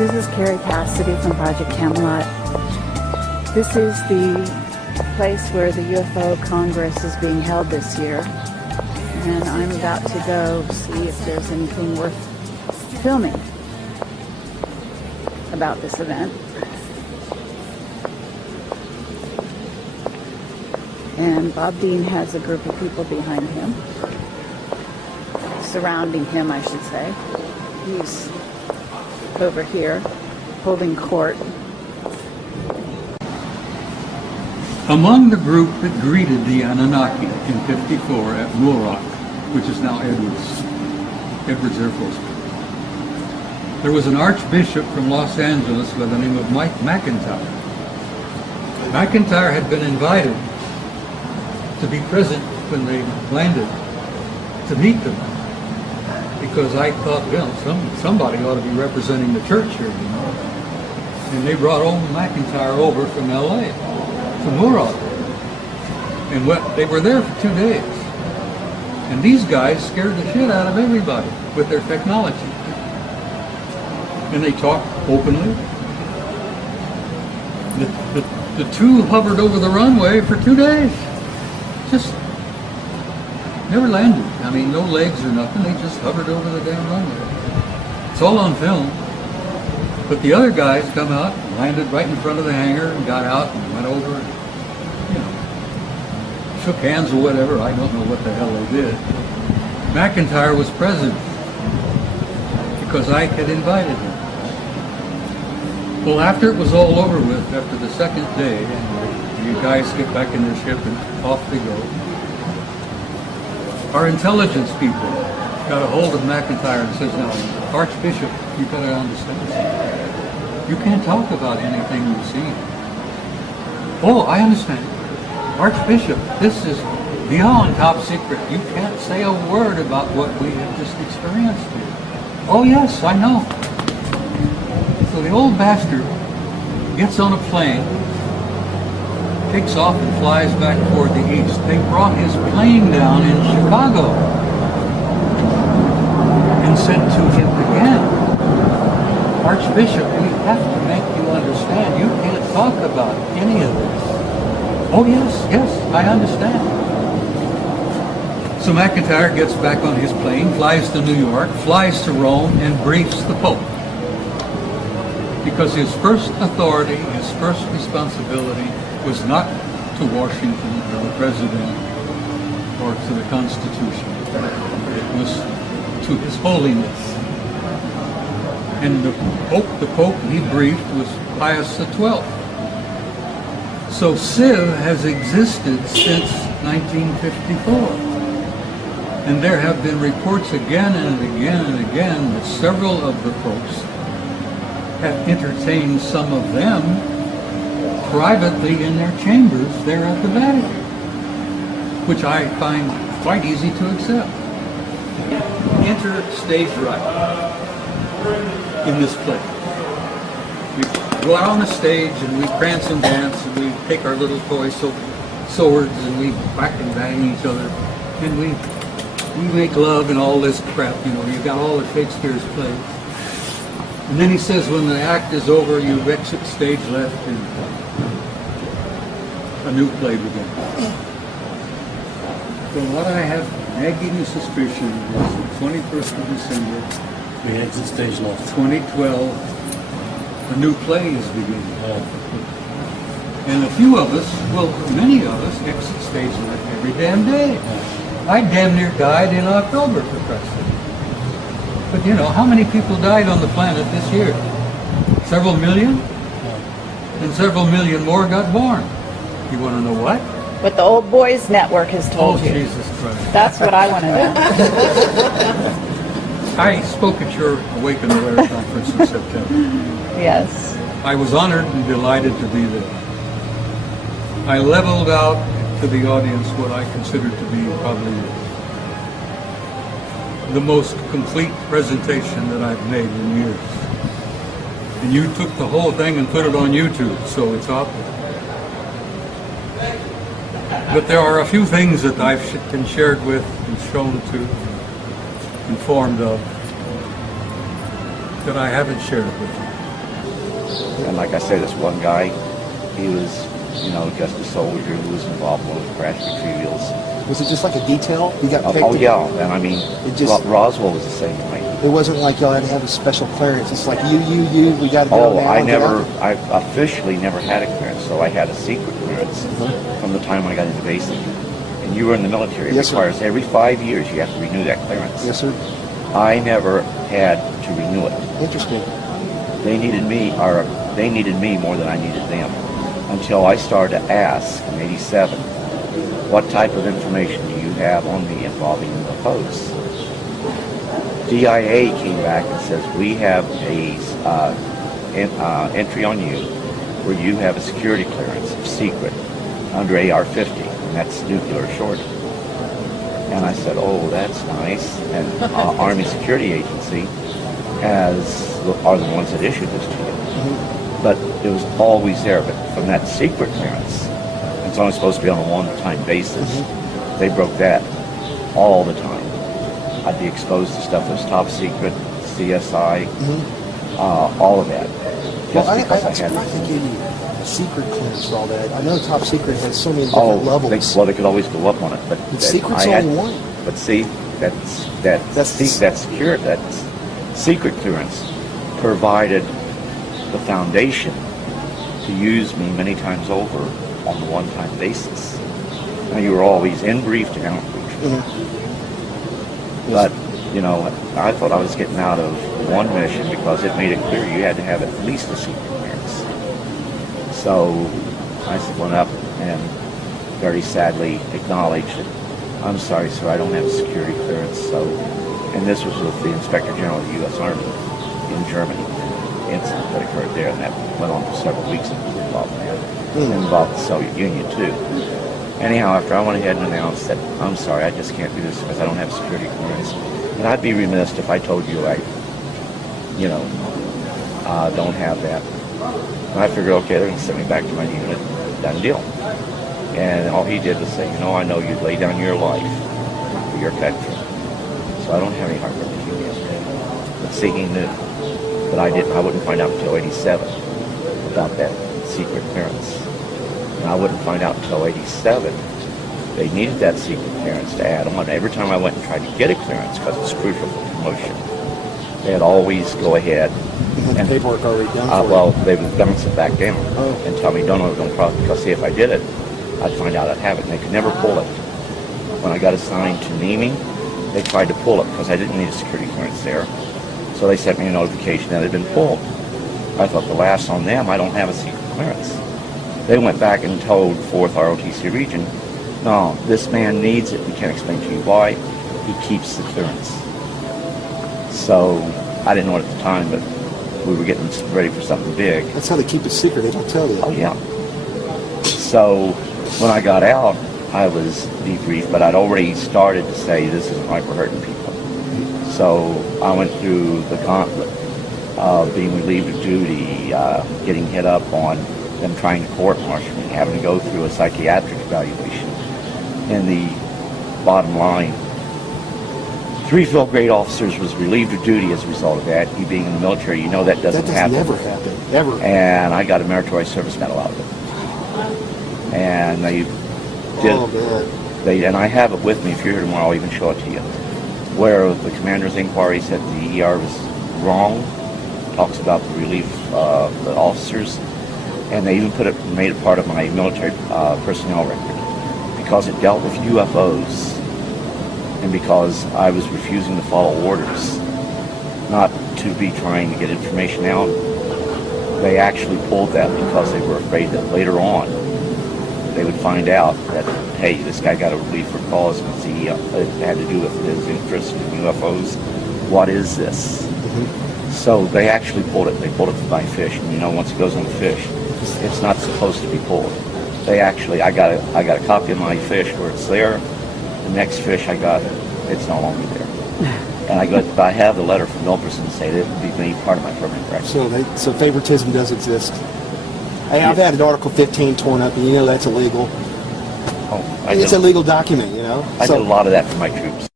This is Carrie Cassidy from Project Camelot. This is the place where the UFO Congress is being held this year. And I'm about to go see if there's anything worth filming about this event. And Bob Dean has a group of people behind him, surrounding him, I should say. He's over here holding court. Among the group that greeted the Anunnaki in '54 at Muroc, which is now Edwards Air Force Base, there was an archbishop from Los Angeles by the name of Mike McIntyre. McIntyre had been invited to be present when they landed to meet them, because I thought, well, somebody ought to be representing the church here, you know. And they brought old McIntyre over from L.A. to Muroc, and they were there for 2 days. And these guys scared the shit out of everybody with their technology. And they talked openly. The two hovered over the runway for 2 days. Just never landed. I mean, no legs or nothing. They just hovered over the damn runway. It's all on film. But the other guys come out, landed right in front of the hangar, and got out and went over, you know, shook hands or whatever. I don't know what the hell they did. McIntyre was present because I had invited him. Well, after it was all over with, after the second day, and you guys get back in their ship and off they go, our intelligence people got a hold of McIntyre and says, now, Archbishop, you gotta understand, you can't talk about anything you've seen. Oh, I understand. Archbishop, this is beyond top secret. You can't say a word about what we have just experienced here. Oh yes, I know. So the old bastard gets on a plane, takes off and flies back toward the east. They brought his plane down in Chicago and said to him again, Archbishop, we have to make you understand. You can't talk about any of this. Oh yes, I understand. So McIntyre gets back on his plane, flies to New York, flies to Rome, and briefs the Pope. Because his first authority, his first responsibility was not to Washington or the President or to the Constitution. It was to His Holiness. And the Pope he briefed was Pius XII. So CIV has existed since 1954. And there have been reports again and again and again that several of the folks have entertained some of them privately in their chambers there at the Vatican, which I find quite easy to accept. Enter stage right in this play. We go out on the stage and we prance and dance and we take our little toy swords and we whack and bang each other and we make love and all this crap, you know. You got all of Shakespeare's plays. And then he says when the act is over, you exit stage left and a new play begins. So what I have nagging suspicion is the 21st of December, we exit stage left. 2012, a new play is beginning. Oh. And a few of us, well, many of us, exit stage left every damn day. Yeah. I damn near died in October, for Christ's sake. But you know, how many people died on the planet this year? Several million? Yeah. And several million more got born. You want to know what? What the Old Boys Network has told you. Jesus Christ. That's what I want to know. I spoke at your Awaken Aware conference in September. Yes. I was honored and delighted to be there. I leveled out to the audience what I consider to be probably the most complete presentation that I've made in years. And you took the whole thing and put it on YouTube, so it's out there. But there are a few things that I've been shared with and shown to, informed of, that I haven't shared with you. And like I said, this one guy, he was, just a soldier who was involved in one of the crash retrievals. Was it just like a detail? You got picked? Oh yeah, and I mean, It just- Roswell was the same way. It wasn't like y'all had to have a special clearance. It's like you, we got to go now. I officially never had a clearance, so I had a secret clearance from the time I got into basic. And you were in the military. It Yes, sir. requires every 5 years you have to renew that clearance. Yes, sir. I never had to renew it. Interesting. They needed me more than I needed them, until I started to ask in '87, what type of information do you have on me involving UFOs? DIA came back and says, we have a entry on you where you have a security clearance, secret, under AR-50, and that's nuclear shortage. And I said, oh, that's nice. And Army Security Agency are the ones that issued this to you. But it was always there. But from that secret clearance, it's only supposed to be on a one-time basis. They broke that all the time. I'd be exposed to stuff that was top secret, CSI, all of that. Well, Just because I had surprised they gave you a secret clearance for all that. I know top secret has so many different levels. They could always go up on it, but secret's only one. But see, that secret clearance provided the foundation to use me many times over on a one-time basis. Now, you were always in briefed and out briefed. But, I thought I was getting out of one mission because it made it clear you had to have at least a secret clearance. So I went up and very sadly acknowledged that, I'm sorry, sir, I don't have a security clearance. So, and this was with the Inspector General of the U.S. Army in Germany. Incident that occurred there, and that went on for several weeks and was involved in that. And involved the Soviet Union, too. Anyhow, after I went ahead and announced that, I'm sorry, I just can't do this because I don't have security clearance. And I'd be remiss if I told you I, don't have that. And I figured, okay, they're going to send me back to my unit. Done deal. And all he did was say, I know you'd lay down your life for your country. So I don't have any heartburn with you. But see, he knew. But I wouldn't find out until '87 about that secret clearance. And I wouldn't find out until '87 they needed that secret clearance to add on. Every time I went and tried to get a clearance, because it's crucial for promotion, they'd always go ahead and paperwork already done for well, they would bounce it back down Oh. and tell me, don't process, because see, if I did it, I'd find out I'd have it, and they could never pull it. When I got assigned to naming, they tried to pull it because I didn't need a security clearance there. So they sent me a notification that it had been pulled. I thought, the last on them, I don't have a secret clearance. They went back and told 4th ROTC region, no, this man needs it. We can't explain to you why. He keeps the clearance. So I didn't know it at the time, but we were getting ready for something big. That's how they keep it secret. They don't tell you. Oh, yeah. So when I got out, I was debriefed, but I'd already started to say, this isn't like we're hurting people. So I went through the gauntlet of being relieved of duty, getting hit up on them trying to court-martial me, having to go through a psychiatric evaluation. And the bottom line, 3 field grade officers was relieved of duty as a result of that. You being in the military, that doesn't happen. Never happen, ever. And I got a meritorious service medal out of it. And they did, and I have it with me. If you're here tomorrow, I'll even show it to you. Where the commander's inquiry said the ER was wrong, talks about the relief of the officers, and they even made it part of my military personnel record because it dealt with UFOs and because I was refusing to follow orders, not to be trying to get information out. They actually pulled that because they were afraid that later on they would find out that, hey, this guy got a relief for cause because it had to do with his interest in UFOs. What is this? So they actually pulled it. They pulled it by fish, and once it goes on the fish, it's not supposed to be pulled. I got a copy of my fish where it's there. The next fish I got, it's no longer there. And I have the letter from Milperson to say that it would be made part of my permanent record. So favoritism does exist. Hey, I've had an Article 15 torn up, and that's illegal. Oh, It's a legal document, I did a lot of that for my troops.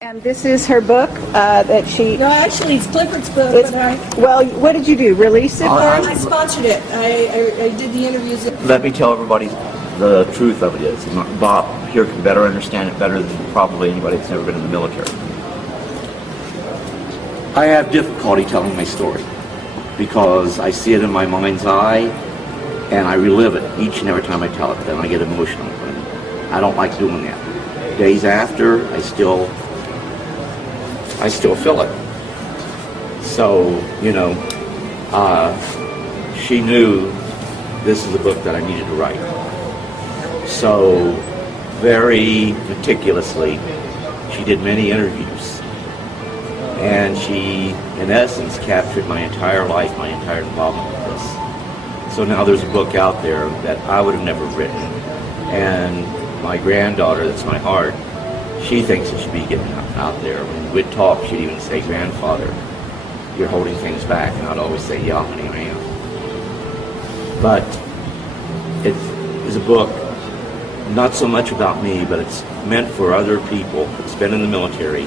And this is her book that she... No, actually, it's Clifford's book, It's, but well, what did you do? Release it? I sponsored it. I did the interviews. Let me tell everybody the truth of it is. Bob here can better understand it better than probably anybody that's never been in the military. I have difficulty telling my story because I see it in my mind's eye and I relive it each and every time I tell it. Then I get emotional. And I don't like doing that. Days after, I still feel it. So, you know, she knew this is a book that I needed to write. So, very meticulously, she did many interviews. And she, in essence, captured my entire life, my entire involvement with this. So now there's a book out there that I would have never written. And my granddaughter, that's my heart, she thinks it should be getting out there. When we'd talk, she'd even say, "Grandfather, you're holding things back." And I'd always say, "Yeah, honey, I am." But it is a book not so much about me, but it's meant for other people that's been in the military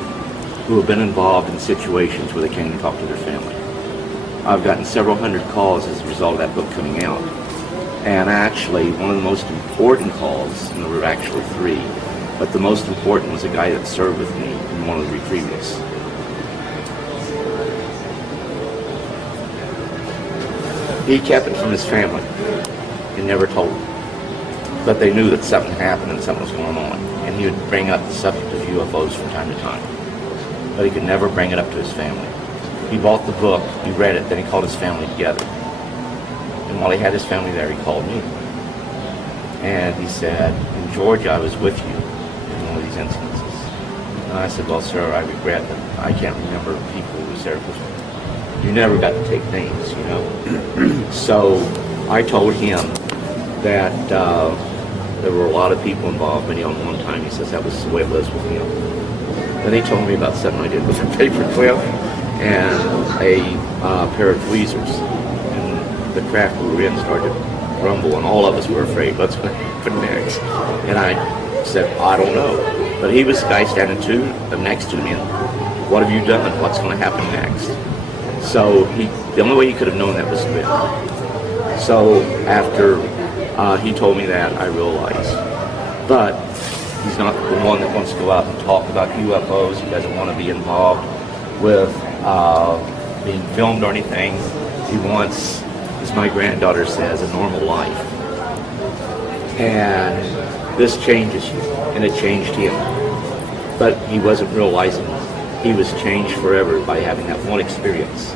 who have been involved in situations where they can't even talk to their family. I've gotten several hundred calls as a result of that book coming out. And actually, one of the most important calls, and there were actually 3, but the most important was a guy that served with me in one of the retrievals. He kept it from his family and never told them. But they knew that something happened and something was going on. And he would bring up the subject of UFOs from time to time. But he could never bring it up to his family. He bought the book, he read it, then he called his family together. And while he had his family there, he called me. And he said, "In Georgia, I was with you in one of these incidences." And I said, "Well, sir, I regret that I can't remember people who was there because you never got to take names, you know." So I told him that there were a lot of people involved, many on one time. He says that was the way it was with him. Then he told me about something I did with a paperclip and a pair of tweezers. The craft we were in started to rumble, and all of us were afraid, what's going to happen next? And I said, "I don't know." But he was the guy standing next to me, and "What have you done? What's going to happen next?" So the only way he could have known that was to win. So after he told me that, I realized. But he's not the one that wants to go out and talk about UFOs. He doesn't want to be involved with being filmed or anything. He wants, as my granddaughter says, a normal life. And this changes you, and it changed him. But he wasn't realizing he was changed forever by having that one experience.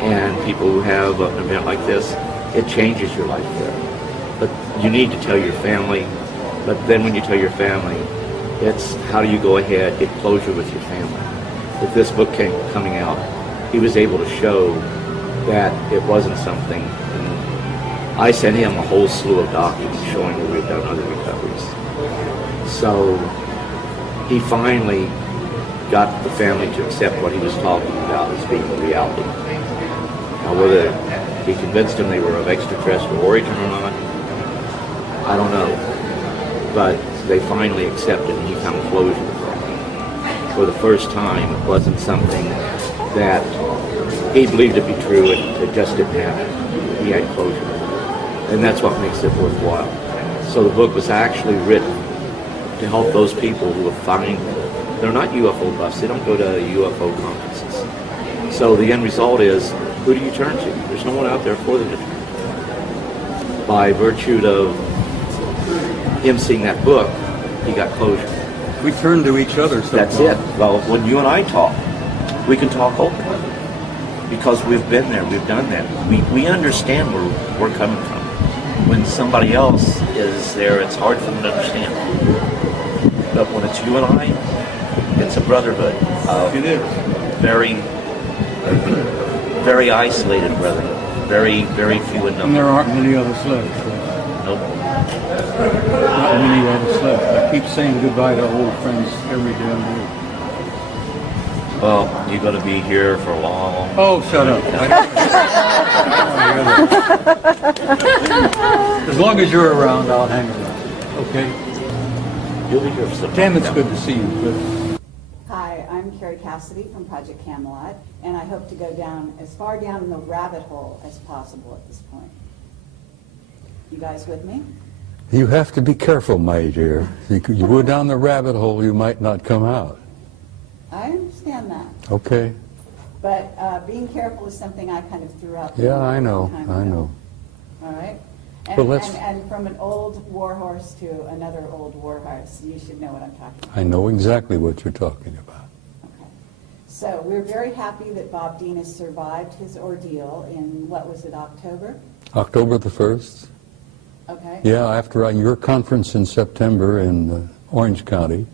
And people who have an event like this, it changes your life there. But you need to tell your family. But then when you tell your family, it's how do you go ahead, get closure with your family. With this book coming out, he was able to show that it wasn't something. And I sent him a whole slew of documents showing that we've done other recoveries. So he finally got the family to accept what he was talking about as being a reality. Now whether he convinced them they were of extraterrestrial origin or not, I don't know. But they finally accepted, and he found closure with that. For the first time, it wasn't something that he believed to be true, and it just didn't happen. He had closure. And that's what makes it worthwhile. So the book was actually written to help those people who they're not UFO buffs, they don't go to UFO conferences. So the end result is, who do you turn to? There's no one out there for them to turn to. By virtue of him seeing that book, he got closure. We turn to each other sometimes. That's it. Well, when you and I talk, we can talk openly. Because we've been there, we've done that. We understand where we're coming from. When somebody else is there, it's hard for them to understand. But when it's you and I, it's a brotherhood. It is. Very, very isolated brotherhood. Very, very few in And number. there aren't many of us left. So. Nope. Not many of us left. I keep saying goodbye to old friends every damn day. Well, you're going to be here for a long... Oh, shut up. As long as you're around, I'll hang around. Okay? You'll be here for some time. Tam, it's good to see you. Good. Hi. I'm Carrie Cassidy from Project Camelot, and I hope to go down as far down in the rabbit hole as possible at this point. You guys with me? You have to be careful, my dear. You go down the rabbit hole, you might not come out. I understand that. Okay. But being careful is something I kind of threw out there. Yeah, I a know. long time I ago. know. All right? And, Well, let's- and from an old warhorse to another old warhorse, you should know what I'm talking about. I know exactly what you're talking about. Okay. So we're very happy that Bob Dean has survived his ordeal in, what was it, October? October the 1st. Okay. Yeah, after your conference in September in Orange County.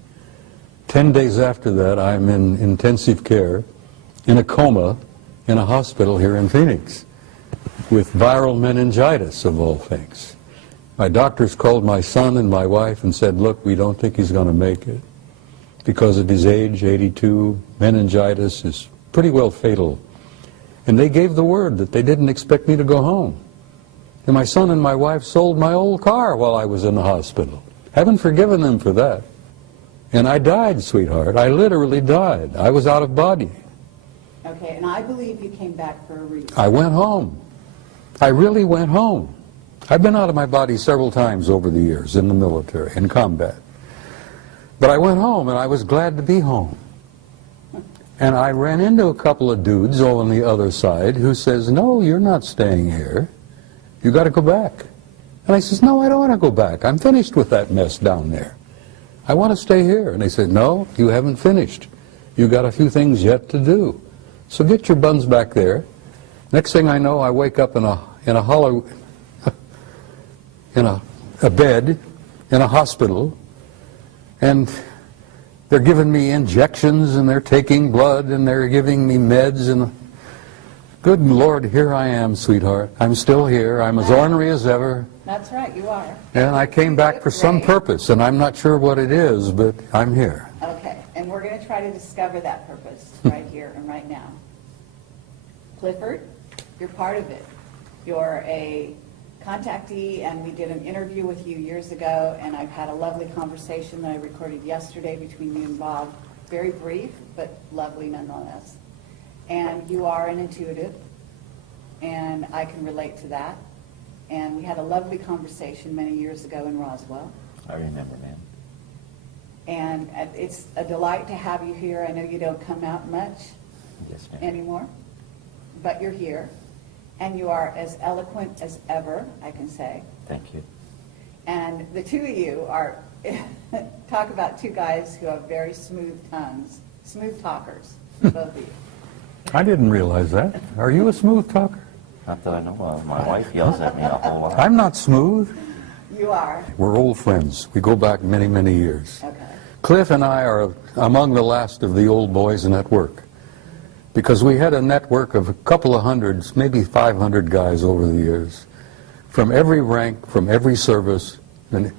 10 days after that, I'm in intensive care, in a coma, in a hospital here in Phoenix, with viral meningitis, of all things. My doctors called my son and my wife and said, look, we don't think he's going to make it. Because of his age, 82, meningitis is pretty well fatal. And they gave the word that they didn't expect me to go home. And my son and my wife sold my old car while I was in the hospital. Haven't forgiven them for that. And I died, sweetheart. I literally died. I was out of body. Okay, and I believe you came back for a reason. I went home. I really went home. I've been out of my body several times over the years in the military, in combat. But I went home, and I was glad to be home. And I ran into a couple of dudes on the other side who says, no, you're not staying here. You got to go back. And I says, no, I don't want to go back. I'm finished with that mess down there. I want to stay here. And they said, no, you haven't finished. You got a few things yet to do. So get your buns back there. Next thing I know, I wake up in a hollow, in a bed, in a hospital, and they're giving me injections, and they're taking blood, and they're giving me meds, and good Lord, here I am, sweetheart. I'm still here. I'm as ornery as ever. That's right, you are. And I came back for some Right. purpose, and I'm not sure what it is, but I'm here. Okay, and we're going to try to discover that purpose right here and right now. Clifford, you're part of it. You're a contactee, and we did an interview with you years ago, and I've had a lovely conversation that I recorded yesterday between you and Bob. Very brief, but lovely nonetheless. And you are an intuitive, and I can relate to that. And we had a lovely conversation many years ago in Roswell. I remember, man. And it's a delight to have you here. I know you don't come out much Yes, ma'am. anymore, but you're here. And you are as eloquent as ever, I can say. Thank you. And the two of you are, talk about two guys who have very smooth tongues, smooth talkers, both of you. I didn't realize that. Are you a smooth talker? Not that I know of. My wife yells at me a whole lot. I'm not smooth. You are. We're old friends. We go back many, many years. Okay. Cliff and I are among the last of the old boys network, because we had a network of a couple of hundreds, maybe 500 guys over the years, from every rank, from every service. And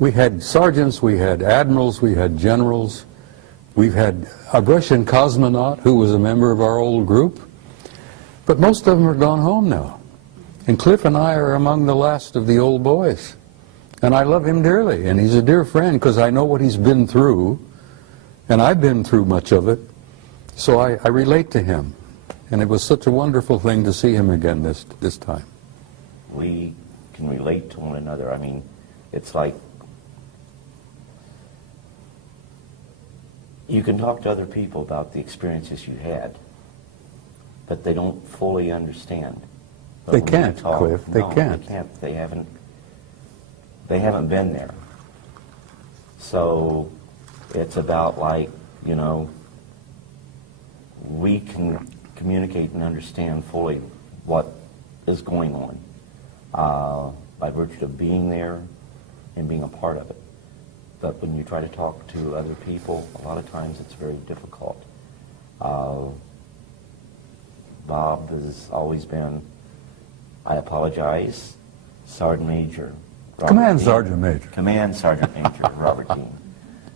we had sergeants, we had admirals, we had generals. We've had a Russian cosmonaut who was a member of our old group. But most of them are gone home now. And Cliff and I are among the last of the old boys. And I love him dearly, and he's a dear friend because I know what he's been through, and I've been through much of it, so I relate to him. And it was such a wonderful thing to see him again this time. We can relate to one another. I mean, it's like you can talk to other people about the experiences you had, but they don't fully understand. But They when you can't, talk- Cliff. They no, can't. They can't. They haven't been there. So it's about, like, you know, we can communicate and understand fully what is going on by virtue of being there and being a part of it. But when you try to talk to other people, a lot of times it's very difficult. Bob has always been, I apologize, Sergeant Major. Robert Command Dean. Sergeant Major. Command Sergeant Major Robert Dean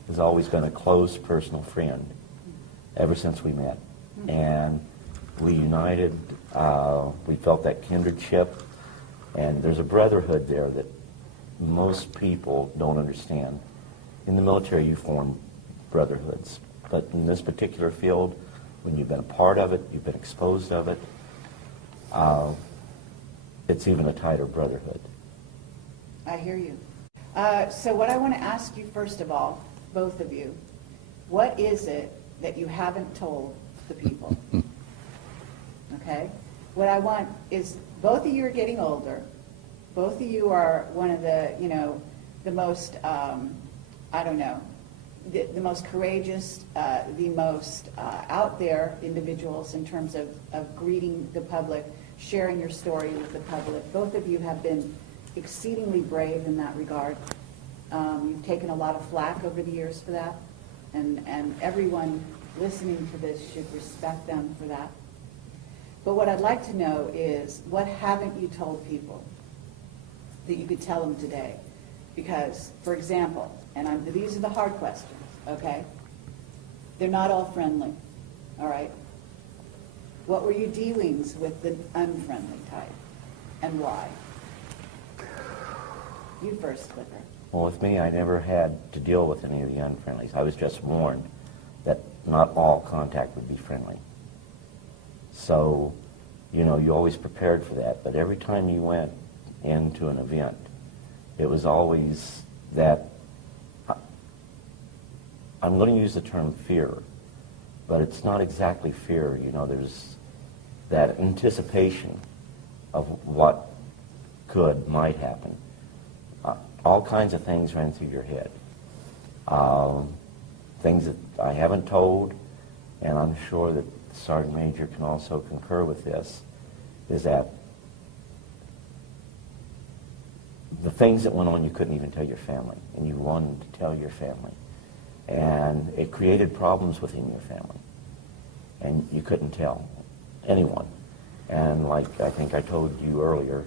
has always been a close personal friend ever since we met. And we united, we felt that kindredship, and there's a brotherhood there that most people don't understand. In the military, you form brotherhoods. But in this particular field, when you've been a part of it, you've been exposed of it, it's even a tighter brotherhood. I hear you. So what I want to ask you first of all, both of you, what is it that you haven't told the people? Okay? What I want is, both of you are getting older. Both of you are one of the, you know, the most, I don't know, the most courageous, the most out there individuals in terms of greeting the public, sharing your story with the public. Both of you have been exceedingly brave in that regard. You've taken a lot of flack over the years for that, and everyone listening to this should respect them for that. But what I'd like to know is, what haven't you told people that you could tell them today? Because, for example, and these are the hard questions, okay? They're not all friendly, all right? What were your dealings with the unfriendly type, and why? You first, Clifford. Well, with me, I never had to deal with any of the unfriendlies. I was just warned that not all contact would be friendly. So, you know, you always prepared for that. But every time you went into an event, it was always that, I'm going to use the term fear, but it's not exactly fear. You know, there's that anticipation of what might happen. All kinds of things ran through your head. Things that I haven't told, and I'm sure that the Sergeant Major can also concur with this, is that the things that went on you couldn't even tell your family, and you wanted to tell your family. And it created problems within your family, and you couldn't tell anyone. And like I think I told you earlier,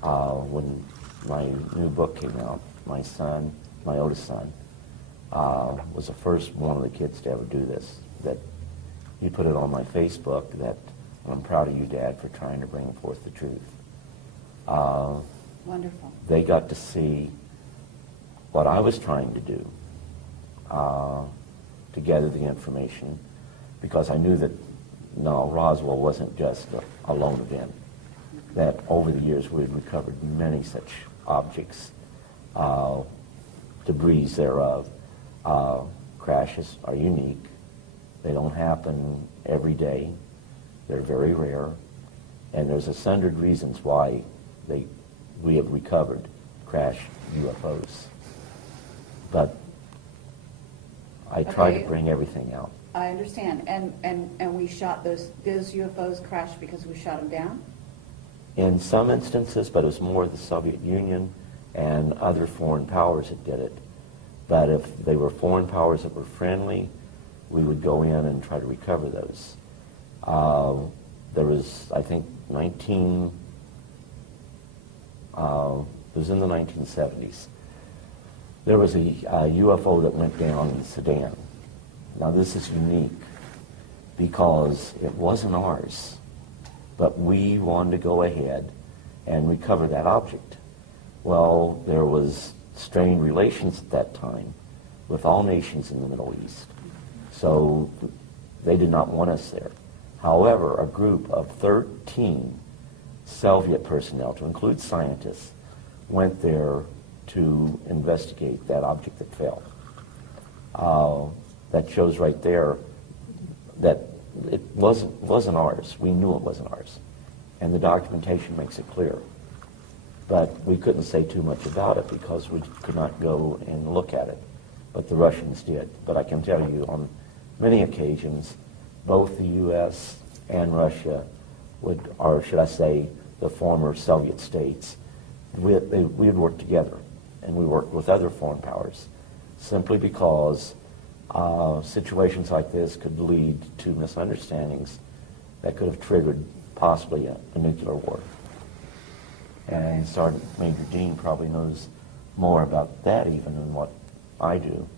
when my new book came out, my son, my oldest son, was the first one of the kids to ever do this. That he put it on my Facebook that I'm proud of you, Dad, for trying to bring forth the truth. Wonderful. They got to see what I was trying to do to gather the information, because I knew that Roswell wasn't just a lone event. That over the years we had recovered many such objects, debris thereof. Crashes are unique. They don't happen every day. They're very rare. And there's 100 reasons why we have recovered crash UFOs. But I try to bring everything out. I understand. And we shot those UFOs crashed because we shot them down? In some instances, but it was more the Soviet Union and other foreign powers that did it. But if they were foreign powers that were friendly, we would go in and try to recover those. There was, I think, it was in the 1970s. There was a UFO that went down in Sudan. Now this is unique because it wasn't ours, but we wanted to go ahead and recover that object. Well, there was strained relations at that time with all nations in the Middle East, so they did not want us there. However, a group of 13 Soviet personnel, to include scientists, went there to investigate that object that fell. That shows right there that it wasn't ours. We knew it wasn't ours. And the documentation makes it clear. But we couldn't say too much about it because we could not go and look at it. But the Russians did. But I can tell you on many occasions, both the U.S. and Russia would, or should I say, the former Soviet states, we would work together. And we worked with other foreign powers simply because situations like this could lead to misunderstandings that could have triggered possibly a nuclear war. And Sergeant Major Dean probably knows more about that even than what I do,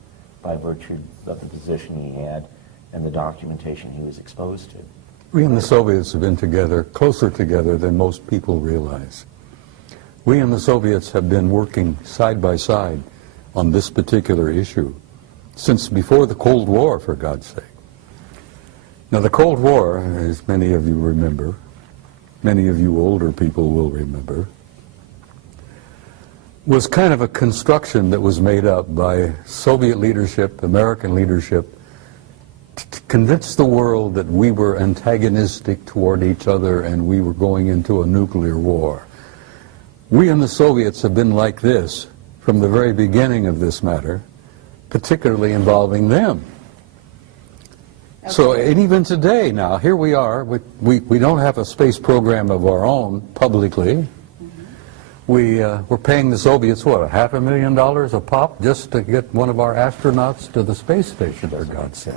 by virtue of the position he had and the documentation he was exposed to. We and the Soviets have been together, closer together than most people realize. We and the Soviets have been working side by side on this particular issue since before the Cold War, for God's sake. Now, the Cold War, as many of you remember, many of you older people will remember, was kind of a construction that was made up by Soviet leadership, American leadership, to convince the world that we were antagonistic toward each other and we were going into a nuclear war. We and the Soviets have been like this from the very beginning of this matter, particularly involving them. Okay. So, and even today now, here we are, we don't have a space program of our own publicly. We're paying the Soviets, what, $500,000 a pop just to get one of our astronauts to the space station, for God's sake.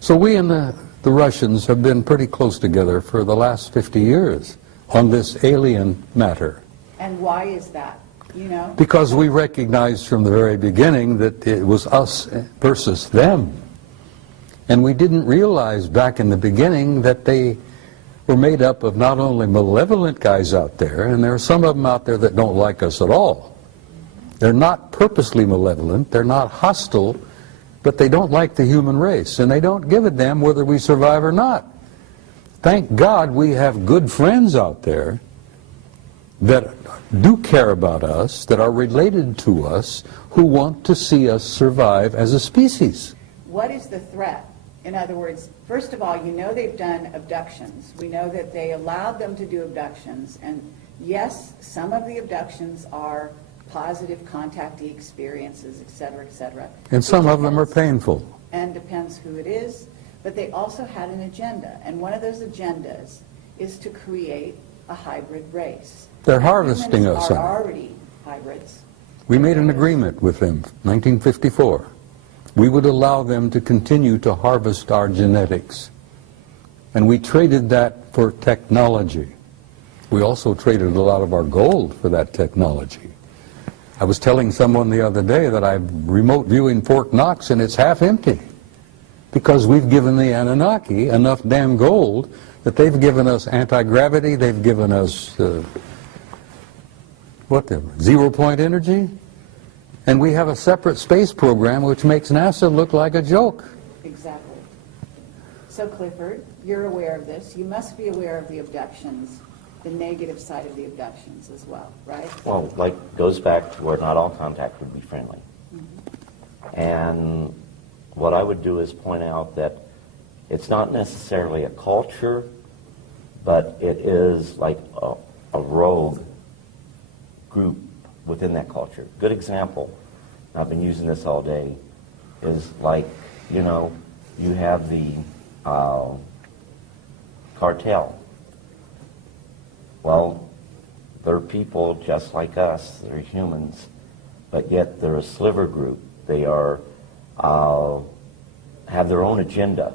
So we and the Russians have been pretty close together for the last 50 years on this alien matter. And why is that? You know? Because we recognized from the very beginning that it was us versus them. And we didn't realize back in the beginning that they were made up of not only malevolent guys out there, and there are some of them out there that don't like us at all. They're not purposely malevolent, they're not hostile, but they don't like the human race, and they don't give a damn whether we survive or not. Thank God we have good friends out there that do care about us, that are related to us, who want to see us survive as a species. What is the threat? In other words, first of all, you know they've done abductions. We know that they allowed them to do abductions. And yes, some of the abductions are positive contactee experiences, et cetera, et cetera. And some of them are painful. And depends who it is. But they also had an agenda. And one of those agendas is to create a hybrid race. They're harvesting us. Humans are already hybrids. We made an agreement with them, 1954. We would allow them to continue to harvest our genetics. And we traded that for technology. We also traded a lot of our gold for that technology. I was telling someone the other day that I'm remote viewing Fort Knox and it's half empty because we've given the Anunnaki enough damn gold that they've given us anti-gravity, they've given us, zero-point energy? And we have a separate space program which makes NASA look like a joke. Exactly. So Clifford, you're aware of this. You must be aware of the abductions, the negative side of the abductions as well, right? Well, like, goes back to where not all contact would be friendly. Mm-hmm. And what I would do is point out that it's not necessarily a culture, but it is like a rogue group within that culture. Good example, I've been using this all day, is like, you know, you have the cartel. Well, they're people just like us, they're humans, but yet they're a sliver group. They are, have their own agenda.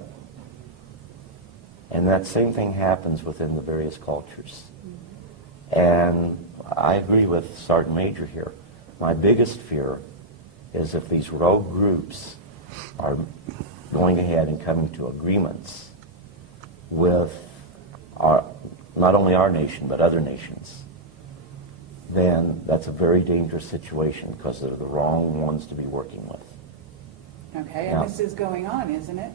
And that same thing happens within the various cultures. And I agree with Sergeant Major here. My biggest fear is if these rogue groups are going ahead and coming to agreements with not only our nation, but other nations, then that's a very dangerous situation because they're the wrong ones to be working with. Okay, Now, and this is going on, isn't it?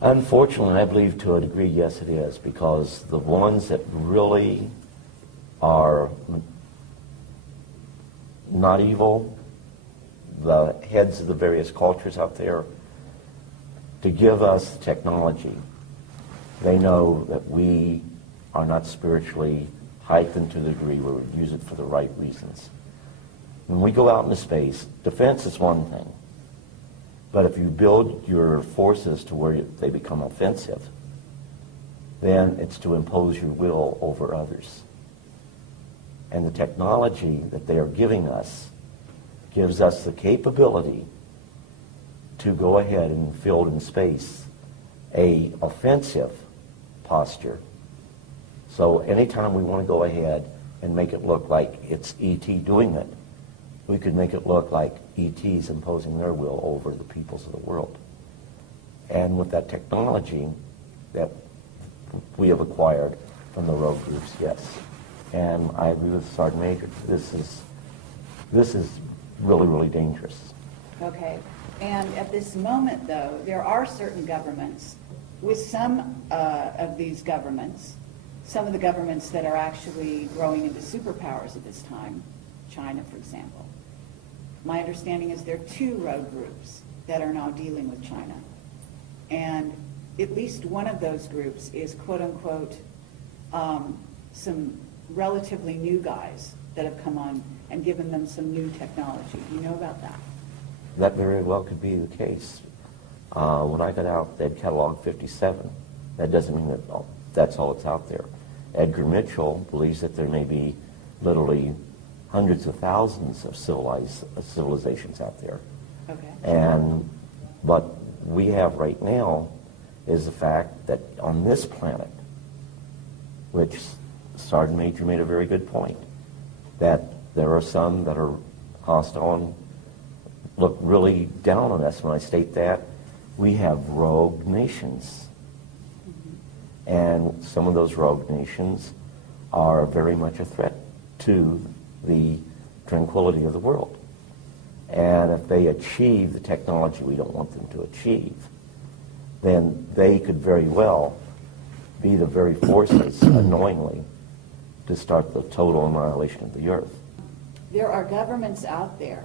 Unfortunately, I believe to a degree, yes, it is, because the ones that really are not evil, the heads of the various cultures out there, to give us technology. They know that we are not spiritually heightened to the degree where we use it for the right reasons. When we go out into space, defense is one thing. But if you build your forces to where they become offensive, then it's to impose your will over others. And the technology that they are giving us gives us the capability to go ahead and field in space a offensive posture. So anytime we want to go ahead and make it look like it's E.T. doing it, we could make it look like E.T.'s imposing their will over the peoples of the world. And with that technology that we have acquired from the rogue groups, yes. And I agree with Sergeant Major. This is really, really dangerous. Okay, and at this moment, though, there are certain governments, with some of these governments, some of the governments that are actually growing into superpowers at this time, China, for example. My understanding is there are 2 rogue groups that are now dealing with China. And at least one of those groups is, quote unquote, some relatively new guys that have come on and given them some new technology. Do you know about that? That very well could be the case. When I got out, they'd cataloged 57. That doesn't mean that that's all that's out there. Edgar Mitchell believes that there may be literally hundreds of thousands of civilizations out there. Okay. And what we have right now is the fact that on this planet, which Sergeant Major made a very good point, that there are some that are hostile and look really down on us. When I state that, we have rogue nations. And some of those rogue nations are very much a threat to the tranquility of the world. And if they achieve the technology we don't want them to achieve, then they could very well be the very forces, unknowingly, to start the total annihilation of the Earth. There are governments out there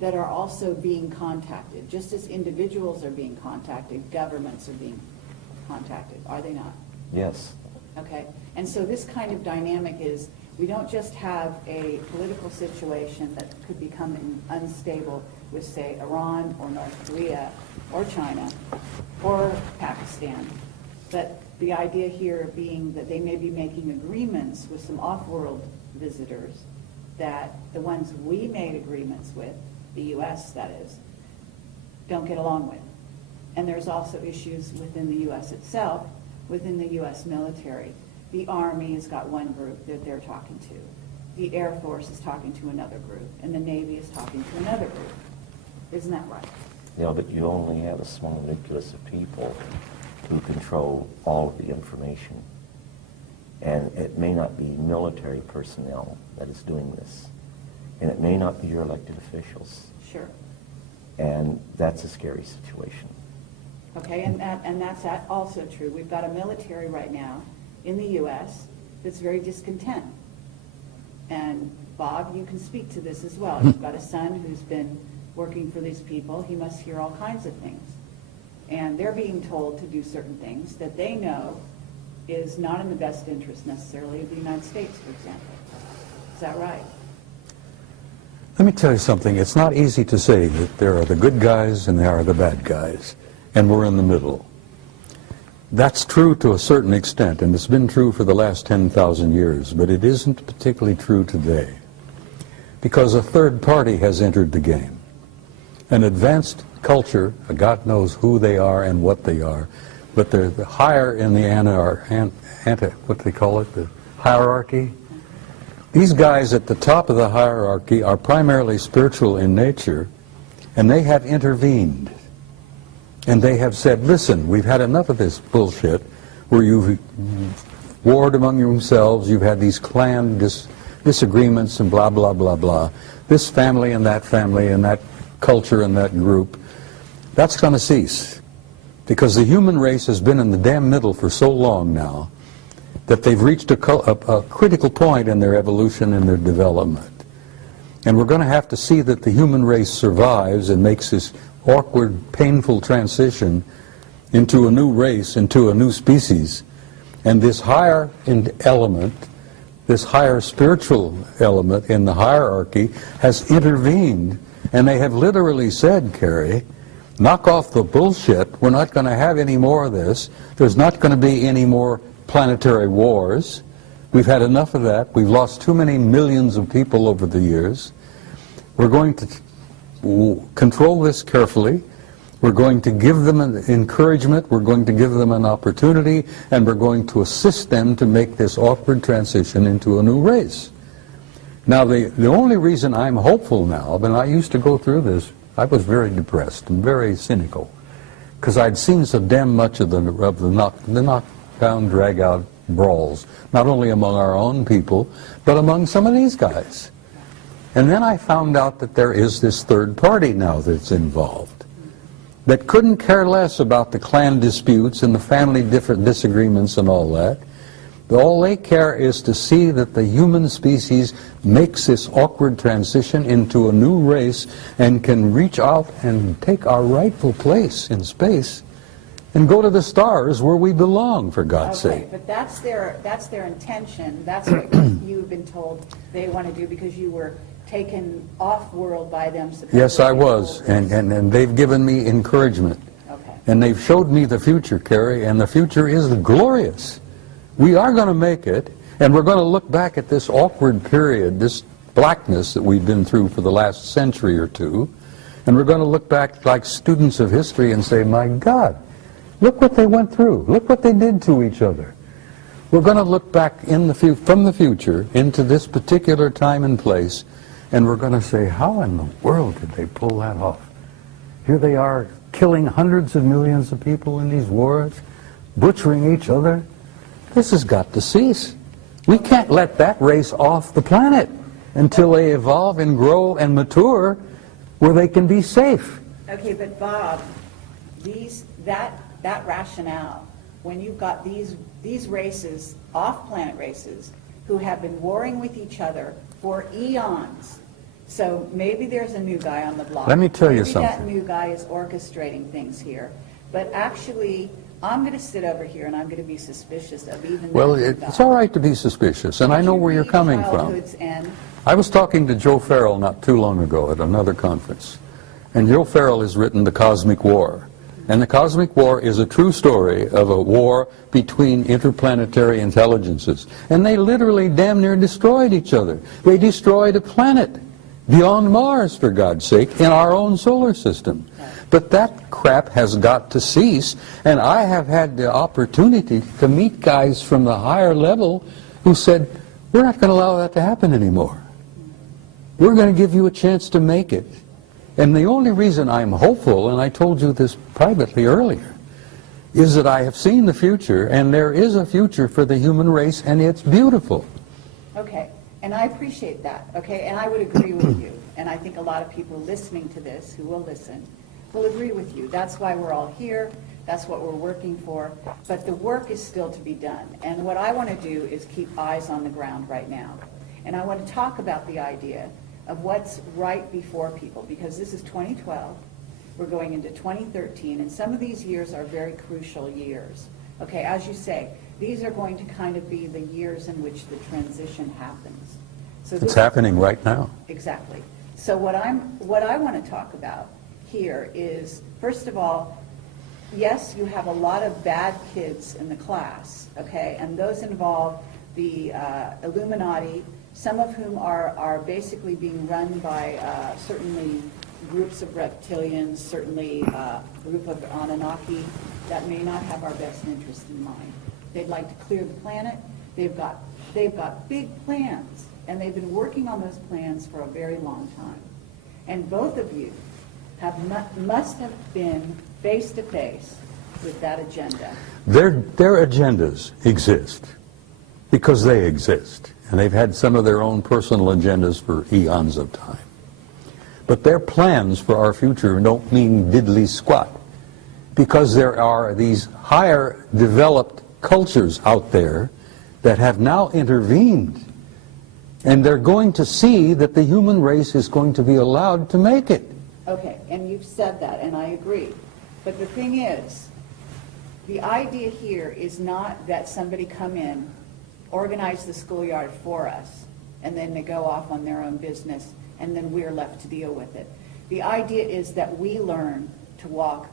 that are also being contacted. Just as individuals are being contacted, governments are being contacted, are they not? Yes. Okay, and so this kind of dynamic is, we don't just have a political situation that could become unstable with, say, Iran or North Korea or China or Pakistan, but the idea here being that they may be making agreements with some off-world visitors that the ones we made agreements with, the U.S. that is, don't get along with. And there's also issues within the U.S. itself, within the U.S. military. The Army has got one group that they're talking to. The Air Force is talking to another group, and the Navy is talking to another group. Isn't that right? Yeah, but you only have a small nucleus of people who control all of the information. And it may not be military personnel that is doing this. And it may not be your elected officials. Sure. And that's a scary situation. Okay, and that's also true. We've got a military right now in the U.S. that's very discontent. And Bob, you can speak to this as well. You've got a son who's been working for these people. He must hear all kinds of things. And they're being told to do certain things that they know is not in the best interest necessarily of the United States, for example. Is that right? Let me tell you something. It's not easy to say that there are the good guys and there are the bad guys, and we're in the middle. That's true to a certain extent, and it's been true for the last 10,000 years, but it isn't particularly true today, because a third party has entered the game. An advanced culture, God knows who they are and what they are, but they're the higher in the what do they call it, the hierarchy. These guys at the top of the hierarchy are primarily spiritual in nature, and they have intervened. And they have said, listen, we've had enough of this bullshit where you've warred among yourselves, you've had these clan disagreements and blah, blah, blah, blah. This family and that culture and that group, that's going to cease. Because the human race has been in the damn middle for so long now that they've reached a critical point in their evolution and their development. And we're going to have to see that the human race survives and makes this awkward, painful transition into a new race, into a new species. And this higher element, this higher spiritual element in the hierarchy has intervened, and they have literally said, Carrie, knock off the bullshit, we're not going to have any more of this, there's not going to be any more planetary wars, we've had enough of that, we've lost too many millions of people over the years, we're going to control this carefully, we're going to give them an encouragement, we're going to give them an opportunity, and we're going to assist them to make this awkward transition into a new race. Now, the only reason I'm hopeful now, and I used to go through this, I was very depressed and very cynical, because I'd seen so damn much of the knockdown, drag-out brawls, not only among our own people, but among some of these guys. And then I found out that there is this third party now that's involved, that couldn't care less about the clan disputes and the family disagreements and all that. All they care is to see that the human species makes this awkward transition into a new race and can reach out and take our rightful place in space and go to the stars where we belong, for God's sake. But that's their intention. That's what you've been told they want to do, because you were taken off-world by them. Yes, I was, and they've given me encouragement. Okay. And they've showed me the future, Carrie, and the future is glorious. We are going to make it, and we're going to look back at this awkward period, this blackness that we've been through for the last century or two, and we're going to look back like students of history and say, my God, look what they went through. Look what they did to each other. We're going to look back from the future into this particular time and place, and we're going to say, how in the world did they pull that off? Here they are killing hundreds of millions of people in these wars, butchering each other. This has got to cease. We can't let that race off the planet until they evolve and grow and mature where they can be safe. Okay, but Bob, that rationale, when you've got these races, off-planet races, who have been warring with each other for eons. So maybe there's a new guy on the block. Let me tell you maybe something. That new guy is orchestrating things here. But actually, I'm going to sit over here and I'm going to be suspicious of even Well, that new guy. it's all right to be suspicious, and I know where you're coming from. Childhood's End. I was talking to Joe Farrell not too long ago at another conference, and Joe Farrell has written The Cosmic War. And The Cosmic War is a true story of a war between interplanetary intelligences. And they literally damn near destroyed each other. They destroyed a planet beyond Mars, for God's sake, in our own solar system. But that crap has got to cease, and I have had the opportunity to meet guys from the higher level who said, we're not going to allow that to happen anymore. We're going to give you a chance to make it. And the only reason I'm hopeful, and I told you this privately earlier, is that I have seen the future, and there is a future for the human race, and it's beautiful. Okay, and I appreciate that, okay, and I would agree with you. And I think a lot of people listening to this, who will listen, will agree with you. That's why we're all here. That's what we're working for. But the work is still to be done. And what I want to do is keep eyes on the ground right now. And I want to talk about the idea of what's right before people, because this is 2012. We're going into 2013, and some of these years are very crucial years. Okay, as you say, these are going to kind of be the years in which the transition happens. So It's happening right now. Exactly. So what I want to talk about here is, first of all, yes, you have a lot of bad kids in the class, okay, and those involve the Illuminati, some of whom are basically being run by certainly groups of reptilians, certainly a group of Anunnaki that may not have our best interest in mind. They'd like to clear the planet. They've got big plans, and they've been working on those plans for a very long time. And both of you must have been face to face with that agenda. Their agendas exist because they exist, and they've had some of their own personal agendas for eons of time. But their plans for our future don't mean diddly squat, because there are these higher developed cultures out there that have now intervened, and they're going to see that the human race is going to be allowed to make it. Okay, and you've said that, and I agree. But the thing is, the idea here is not that somebody come in, organize the schoolyard for us, and then they go off on their own business, and then we're left to deal with it. The idea is that we learn to walk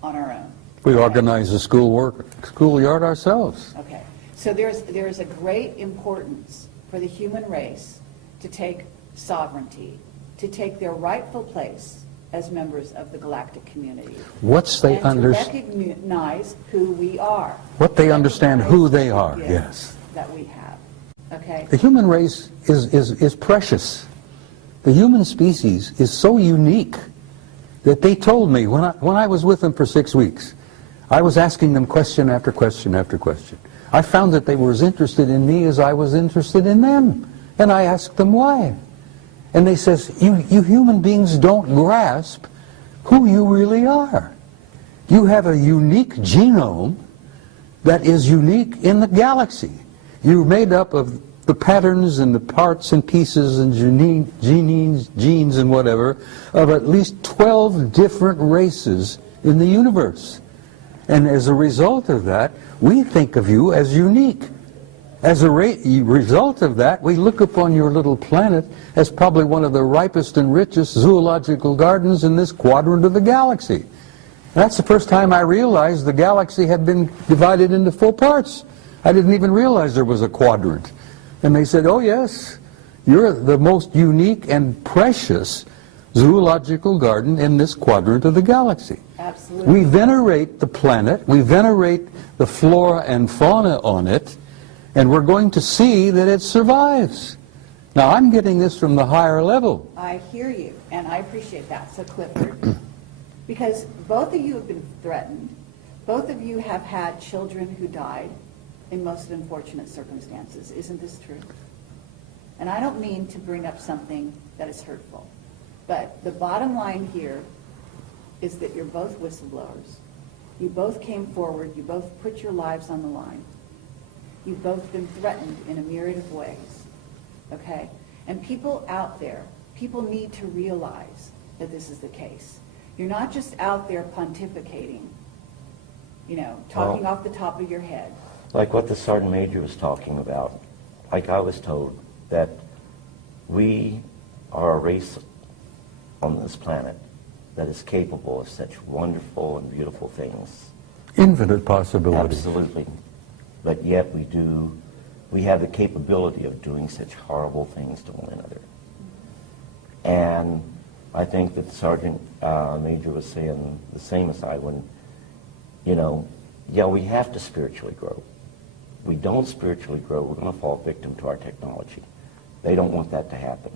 on our own. We organize the schoolyard ourselves. Okay, so there's a great importance for the human race to take sovereignty, to take their rightful place as members of the galactic community. And to recognize who we are. What they understand who they are, Gifts yes. that we have. Okay? The human race is precious. The human species is so unique that they told me when I was with them for 6 weeks, I was asking them question after question after question. I found that they were as interested in me as I was interested in them. And I asked them why. And they says, you human beings don't grasp who you really are. You have a unique genome that is unique in the galaxy. You're made up of the patterns and the parts and pieces and genes and whatever of at least 12 different races in the universe. And as a result of that, we think of you as unique. As a result of that, we look upon your little planet as probably one of the ripest and richest zoological gardens in this quadrant of the galaxy. That's the first time I realized the galaxy had been divided into 4 parts. I didn't even realize there was a quadrant. And they said, oh yes, you're the most unique and precious zoological garden in this quadrant of the galaxy. Absolutely. We venerate the planet, we venerate the flora and fauna on it, and we're going to see that it survives. Now, I'm getting this from the higher level. I hear you, and I appreciate that. So, Clifford, because both of you have been threatened, both of you have had children who died in most unfortunate circumstances. Isn't this true? And I don't mean to bring up something that is hurtful, but the bottom line here is that you're both whistleblowers. You both came forward. You both put your lives on the line. You've both been threatened in a myriad of ways, okay? And people out there, people need to realize that this is the case. You're not just out there pontificating, you know, talking off the top of your head. Like what the Sergeant Major was talking about, like I was told that we are a race on this planet that is capable of such wonderful and beautiful things. Infinite possibilities. Absolutely. But yet we have the capability of doing such horrible things to one another. And I think that the Sergeant Major was saying the same aside when, you know, yeah, we have to spiritually grow. We don't spiritually grow, we're going to fall victim to our technology. They don't want that to happen.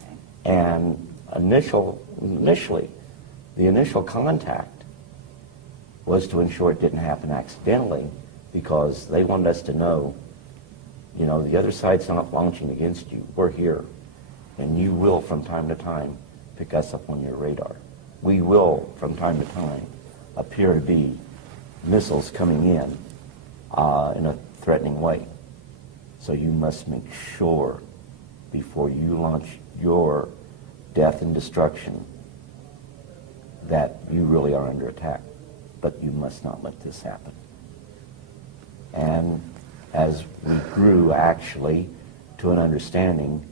Okay. And initially, the initial contact was to ensure it didn't happen accidentally, because they wanted us to know, you know, the other side's not launching against you. We're here. And you will, from time to time, pick us up on your radar. We will, from time to time, appear to be missiles coming in a threatening way. So you must make sure, before you launch your death and destruction, that you really are under attack. But you must not let this happen. And as we grew, actually, to an understanding,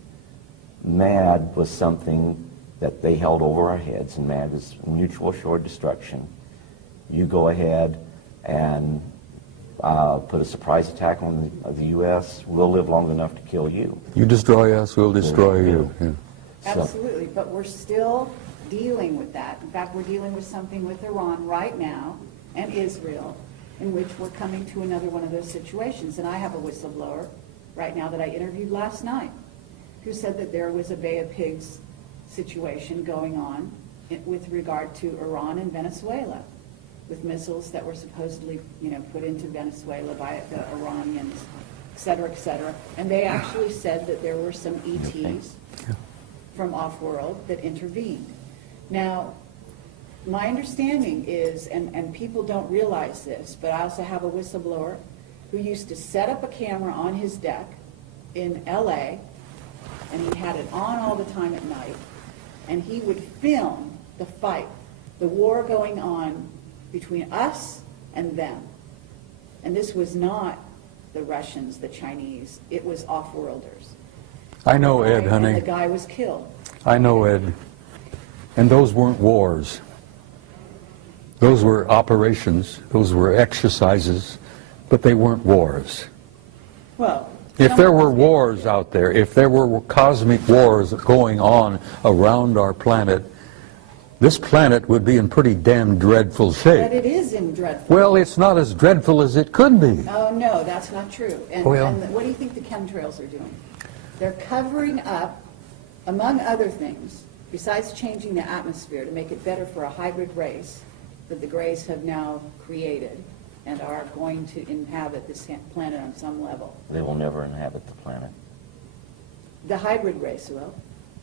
MAD was something that they held over our heads, and MAD was mutual assured destruction. You go ahead and put a surprise attack on the U.S., we'll live long enough to kill you. You destroy us, we'll destroy you. Yeah. Absolutely, but we're still dealing with that. In fact, we're dealing with something with Iran right now and Israel, in which we're coming to another one of those situations. And I have a whistleblower right now that I interviewed last night who said that there was a Bay of Pigs situation going on with regard to Iran and Venezuela, with missiles that were supposedly, you know, put into Venezuela by the Iranians, et cetera, et cetera. And they actually said that there were some ETs from off-world that intervened. Now, my understanding is, and people don't realize this, but I also have a whistleblower who used to set up a camera on his deck in LA, and he had it on all the time at night, and he would film the fight, the war going on between us and them. And this was not the Russians, the Chinese, it was off-worlders. I know, Ed, honey. And the guy was killed. I know, Ed. And those weren't wars. Those were operations, those were exercises, but they weren't wars. Well, if there were wars out there, if there were cosmic wars going on around our planet, this planet would be in pretty damn dreadful shape. but it is in dreadful. Well, it's not as dreadful as it could be. Oh, no, that's not true. And, Well- and what do you think the chemtrails are doing? They're covering up, among other things, besides changing the atmosphere to make it better for a hybrid race that the Greys have now created and are going to inhabit this planet on some level. They will never inhabit the planet. The hybrid race will.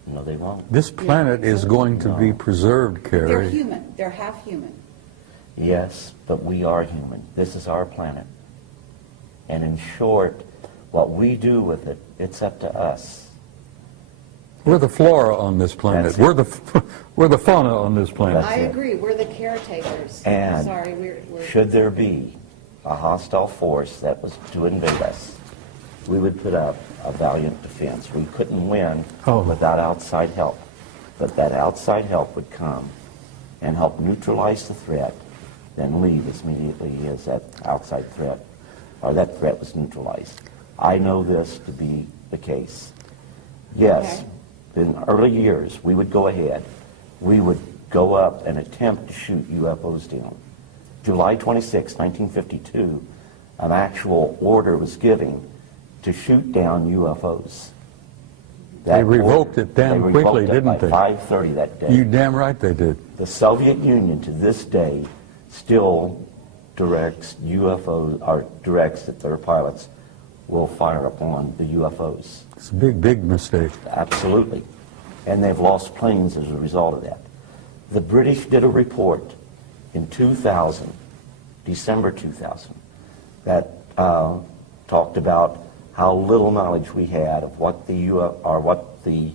No, they won't. This planet is going to be preserved, They're Carrie. human. They're half human. Yes, but we are human. This is our planet. And in short, what we do with it, it's up to us. We're the flora on this planet. That's it. We're the fauna on this planet. That's I it. agree. We're the caretakers. And Sorry, we're should there be a hostile force that was to invade us, we would put up a valiant defense. We couldn't win without outside help. But that outside help would come and help neutralize the threat, then leave as immediately as that outside threat, or that threat was neutralized. I know this to be the case. Yes, in early years, we would go ahead. We would go up and attempt to shoot UFOs down. July 26, 1952, an actual order was given to shoot down UFOs. They revoked it damn quickly, didn't they? By 5:30 that day. You damn right they did. The Soviet Union to this day still directs UFOs, or directs that their pilots will fire upon the UFOs. It's a big, big mistake. Absolutely. And they've lost planes as a result of that. The British did a report in 2000, December 2000, that talked about how little knowledge we had of what the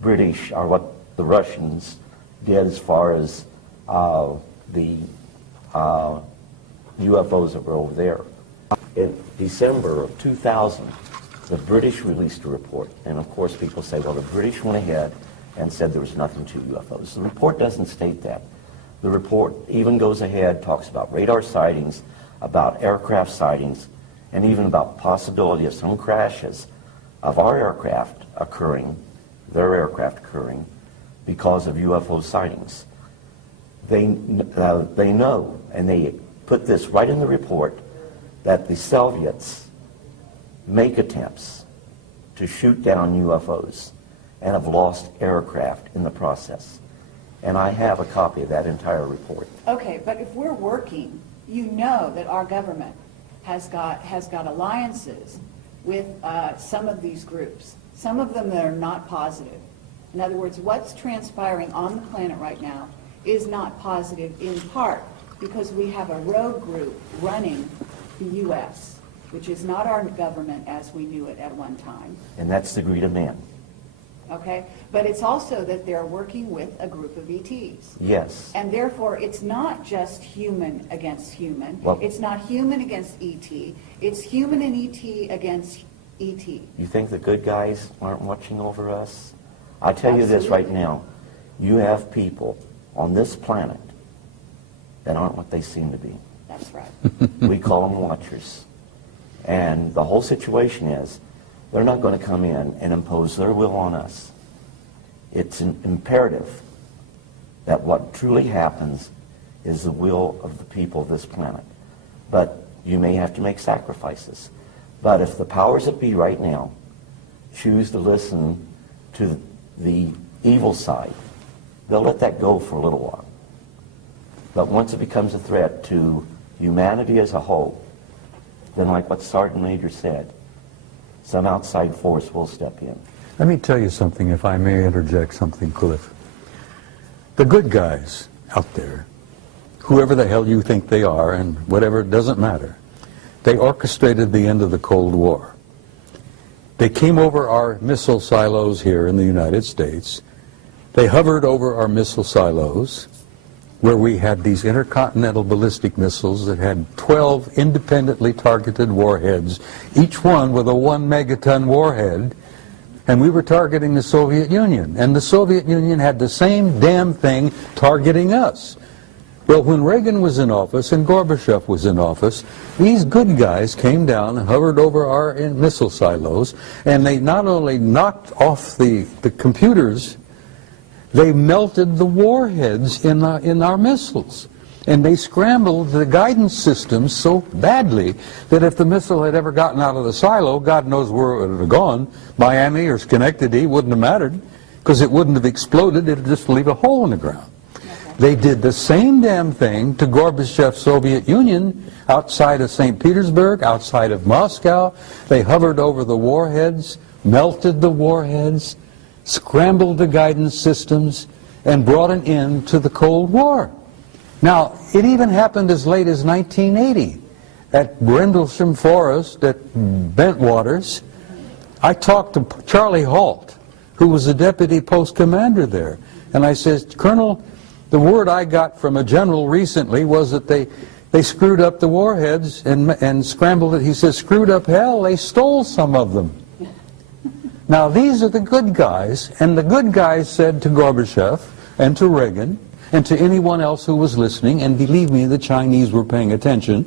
British or what the Russians did as far as the UFOs that were over there. In December of 2000, the British released a report, and of course people say, well, the British went ahead and said there was nothing to UFOs. The report doesn't state that. The report even goes ahead, talks about radar sightings, about aircraft sightings, and even about possibility of some crashes of our aircraft occurring, their aircraft occurring, because of UFO sightings. They know, and they put this right in the report, that the Soviets make attempts to shoot down UFOs and have lost aircraft in the process. And I have a copy of that entire report. okay. But if we're working, you know that our government has got alliances with some of these groups. Some of them that are not positive. In other words, what's transpiring on the planet right now is not positive, in part because we have a rogue group running the U.S., which is not our government as we knew it at one time. And that's the greed of man. Okay? But it's also that they're working with a group of ETs. Yes. And therefore, it's not just human against human. Well, it's not human against ET. It's human and ET against ET. you think the good guys aren't watching over us? I tell you this right now. You have people on this planet that aren't what they seem to be. That's right. We call them watchers. And the whole situation is, they're not going to come in and impose their will on us. It's imperative that what truly happens is the will of the people of this planet. But you may have to make sacrifices. But if the powers that be right now choose to listen to the evil side, they'll let that go for a little while. But once it becomes a threat to humanity as a whole, then like what Sergeant Major said, some outside force will step in. Let me tell you something, if I may interject something, Cliff. The good guys out there, whoever the hell you think they are, and whatever, it doesn't matter, they orchestrated the end of the Cold War. They came over our missile silos here in the United States. They hovered over our missile silos, where we had these intercontinental ballistic missiles that had 12 independently targeted warheads, each one with a 1 megaton warhead, and we were targeting the Soviet Union. And the Soviet Union had the same damn thing targeting us. Well, when Reagan was in office and Gorbachev was in office, these good guys came down and hovered over our missile silos, and they not only knocked off the computers, they melted the warheads in our missiles. And they scrambled the guidance systems so badly that if the missile had ever gotten out of the silo, God knows where it would have gone. Miami or Schenectady wouldn't have mattered, because it wouldn't have exploded. It would just leave a hole in the ground. They did the same damn thing to Gorbachev's Soviet Union outside of St. Petersburg, outside of Moscow. They hovered over the warheads, melted the warheads, scrambled the guidance systems, and brought an end to the Cold War. Now, it even happened as late as 1980 at Brindlesham Forest at Bentwaters. I talked to Charlie Halt, who was the deputy post commander there, and I said, Colonel, the word I got from a general recently was that they screwed up the warheads and scrambled it. He says, screwed up hell, they stole some of them. Now, these are the good guys, and the good guys said to Gorbachev and to Reagan and to anyone else who was listening, and believe me, the Chinese were paying attention,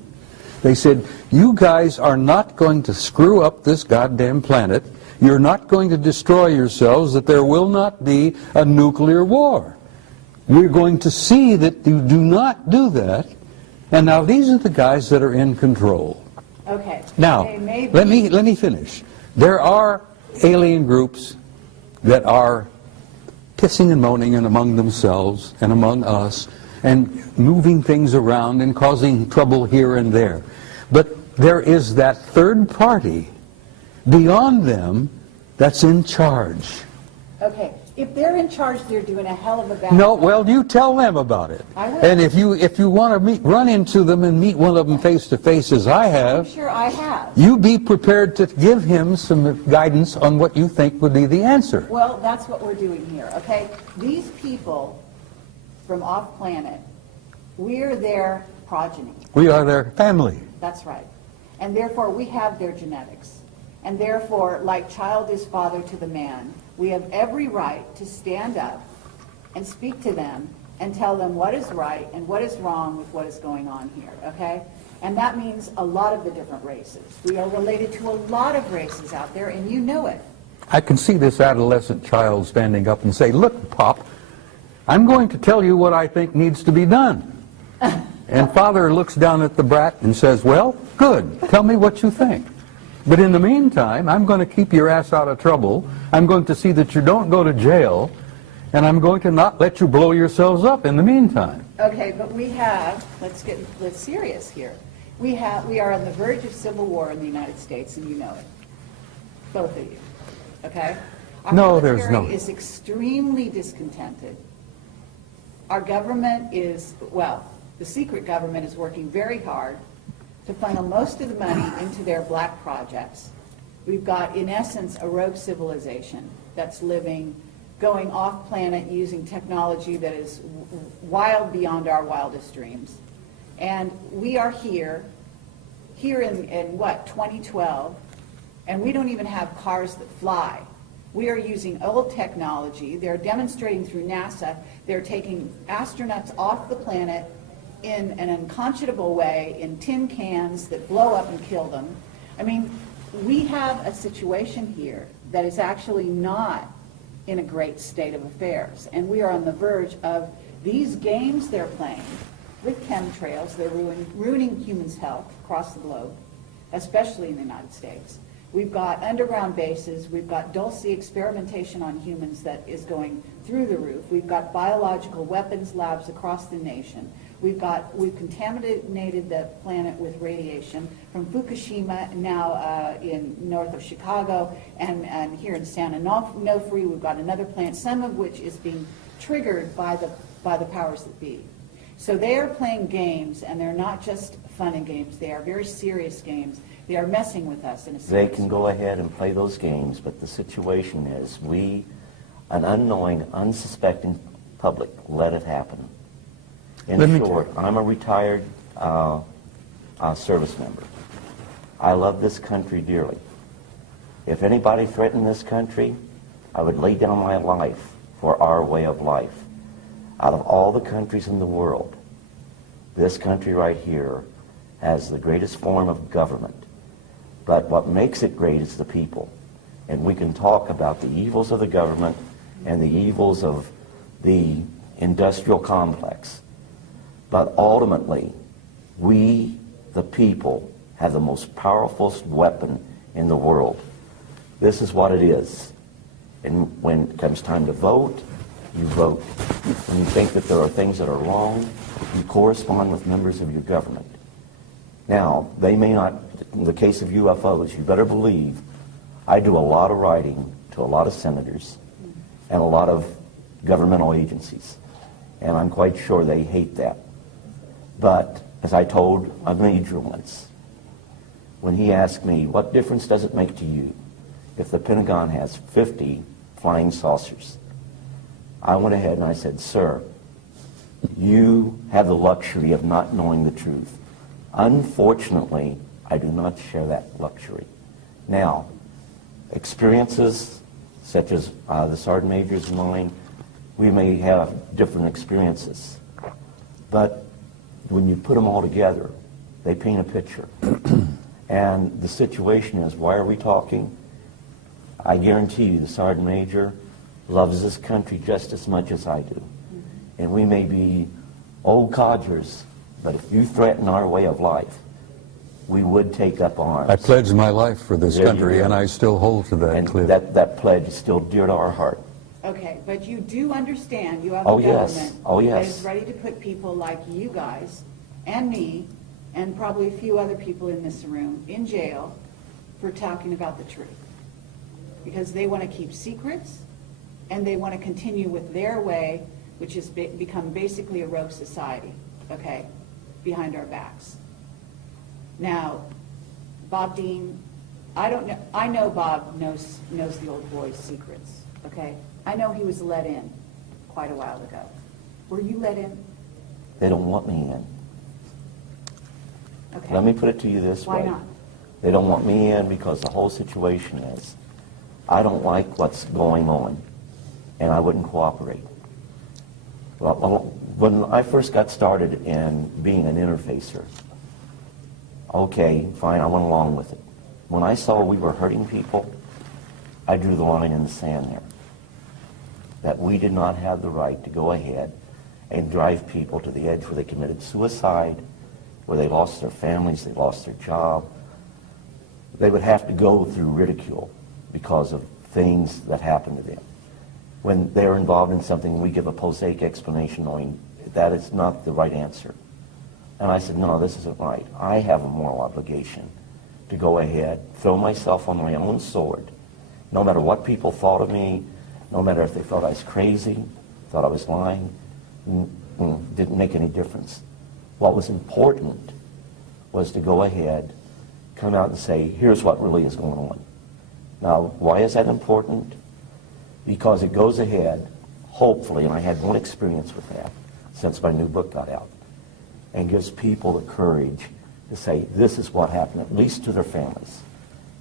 they said, you guys are not going to screw up this goddamn planet. You're not going to destroy yourselves, that there will not be a nuclear war. We're going to see that you do not do that. And now these are the guys that are in control. Okay. Now, let me finish. There are alien groups that are pissing and moaning and among themselves and among us and moving things around and causing trouble here and there. But there is that third party beyond them that's in charge. Okay. If they're in charge, they're doing a hell of a bad No, job. well, you tell them about it. I will. And if you want to run into them and meet one of them face to face, as I I'm have, sure I have. you be prepared to give him some guidance on what you think would be the answer. Well, that's what we're doing here, okay? These people from off-planet, we're their progeny. We are their family. That's right. And therefore, we have their genetics. And therefore, like child is father to the man, we have every right to stand up and speak to them and tell them what is right and what is wrong with what is going on here, okay? And that means a lot of the different races. We are related to a lot of races out there, and you know it. I can see this adolescent child standing up and say, look, Pop, I'm going to tell you what I think needs to be done. And father looks down at the brat and says, well, good, tell me what you think. But in the meantime, I'm going to keep your ass out of trouble. I'm going to see that you don't go to jail. And I'm going to not let you blow yourselves up in the meantime. Okay, but we have, let's serious here. We are on the verge of civil war in the United States, and you know it. Both of you. Okay? Our No, there's military no. is extremely discontented. Our government is, well, the secret government is working very hard to funnel most of the money into their black projects. We've got, in essence, a rogue civilization that's going off-planet using technology that is wild beyond our wildest dreams. And we are here in what, 2012, and we don't even have cars that fly. We are using old technology. They're demonstrating through NASA. They're taking astronauts off the planet in an unconscionable way, in tin cans that blow up and kill them. I mean, we have a situation here that is actually not in a great state of affairs. And we are on the verge of these games they're playing with chemtrails. They're ruining humans' health across the globe, especially in the United States. We've got underground bases. We've got dulce experimentation on humans that is going through the roof. We've got biological weapons labs across the nation. We've contaminated the planet with radiation from Fukushima, now in north of Chicago, and here in San Onofre, we've got another plant, some of which is being triggered by the powers that be. So they are playing games, and they're not just fun and games. They are very serious games. They are messing with us in a serious They can go ahead and play those games, but the situation is we, an unknowing, unsuspecting public, let it happen. In short, I'm a retired service member. I love this country dearly. If anybody threatened this country, I would lay down my life for our way of life. Out of all the countries in the world, this country right here has the greatest form of government. But what makes it great is the people. And we can talk about the evils of the government and the evils of the industrial complex. But ultimately, we, the people, have the most powerful weapon in the world. This is what it is. And when it comes time to vote, you vote. When you think that there are things that are wrong, you correspond with members of your government. Now, they may not, in the case of UFOs, you better believe I do a lot of writing to a lot of senators and a lot of governmental agencies. And I'm quite sure they hate that. But as I told a major once, when he asked me, what difference does it make to you if the Pentagon has 50 flying saucers? I went ahead and I said, sir, you have the luxury of not knowing the truth. Unfortunately, I do not share that luxury. Now, experiences such as the Sergeant Major's and mine, we may have different experiences. But when you put them all together, they paint a picture. And the situation is, why are we talking? I guarantee you the Sergeant Major loves this country just as much as I do. And we may be old codgers, but if you threaten our way of life, we would take up arms. I pledged my life for this There you country, go. and I still hold to that, And Cliff. that pledge is still dear to our heart. Okay, but you do understand you have Oh, a yes. government Oh, that yes. is ready to put people like you guys and me and probably a few other people in this room in jail for talking about the truth. Because they want to keep secrets and they want to continue with their way, which has become basically a rogue society, okay, behind our backs. Now, Bob Dean, I know Bob knows the old boy's secrets, okay? I know he was let in quite a while ago. Were you let in? They don't want me in. Okay. Let me put it to you this way. Why not? They don't want me in because the whole situation is, I don't like what's going on, and I wouldn't cooperate. Well, when I first got started in being an interfacer, okay, fine, I went along with it. When I saw we were hurting people, I drew the line in the sand there. That we did not have the right to go ahead and drive people to the edge where they committed suicide, where they lost their families, they lost their job. They would have to go through ridicule because of things that happened to them. When they're involved in something, we give a prosaic explanation knowing that is not the right answer. And I said, no, this isn't right. I have a moral obligation to go ahead, throw myself on my own sword, no matter what people thought of me, no matter if they thought I was crazy, thought I was lying, didn't make any difference. What was important was to go ahead, come out and say, here's what really is going on. Now, why is that important? Because it goes ahead, hopefully, and I had one experience with that since my new book got out, and gives people the courage to say, this is what happened, at least to their families.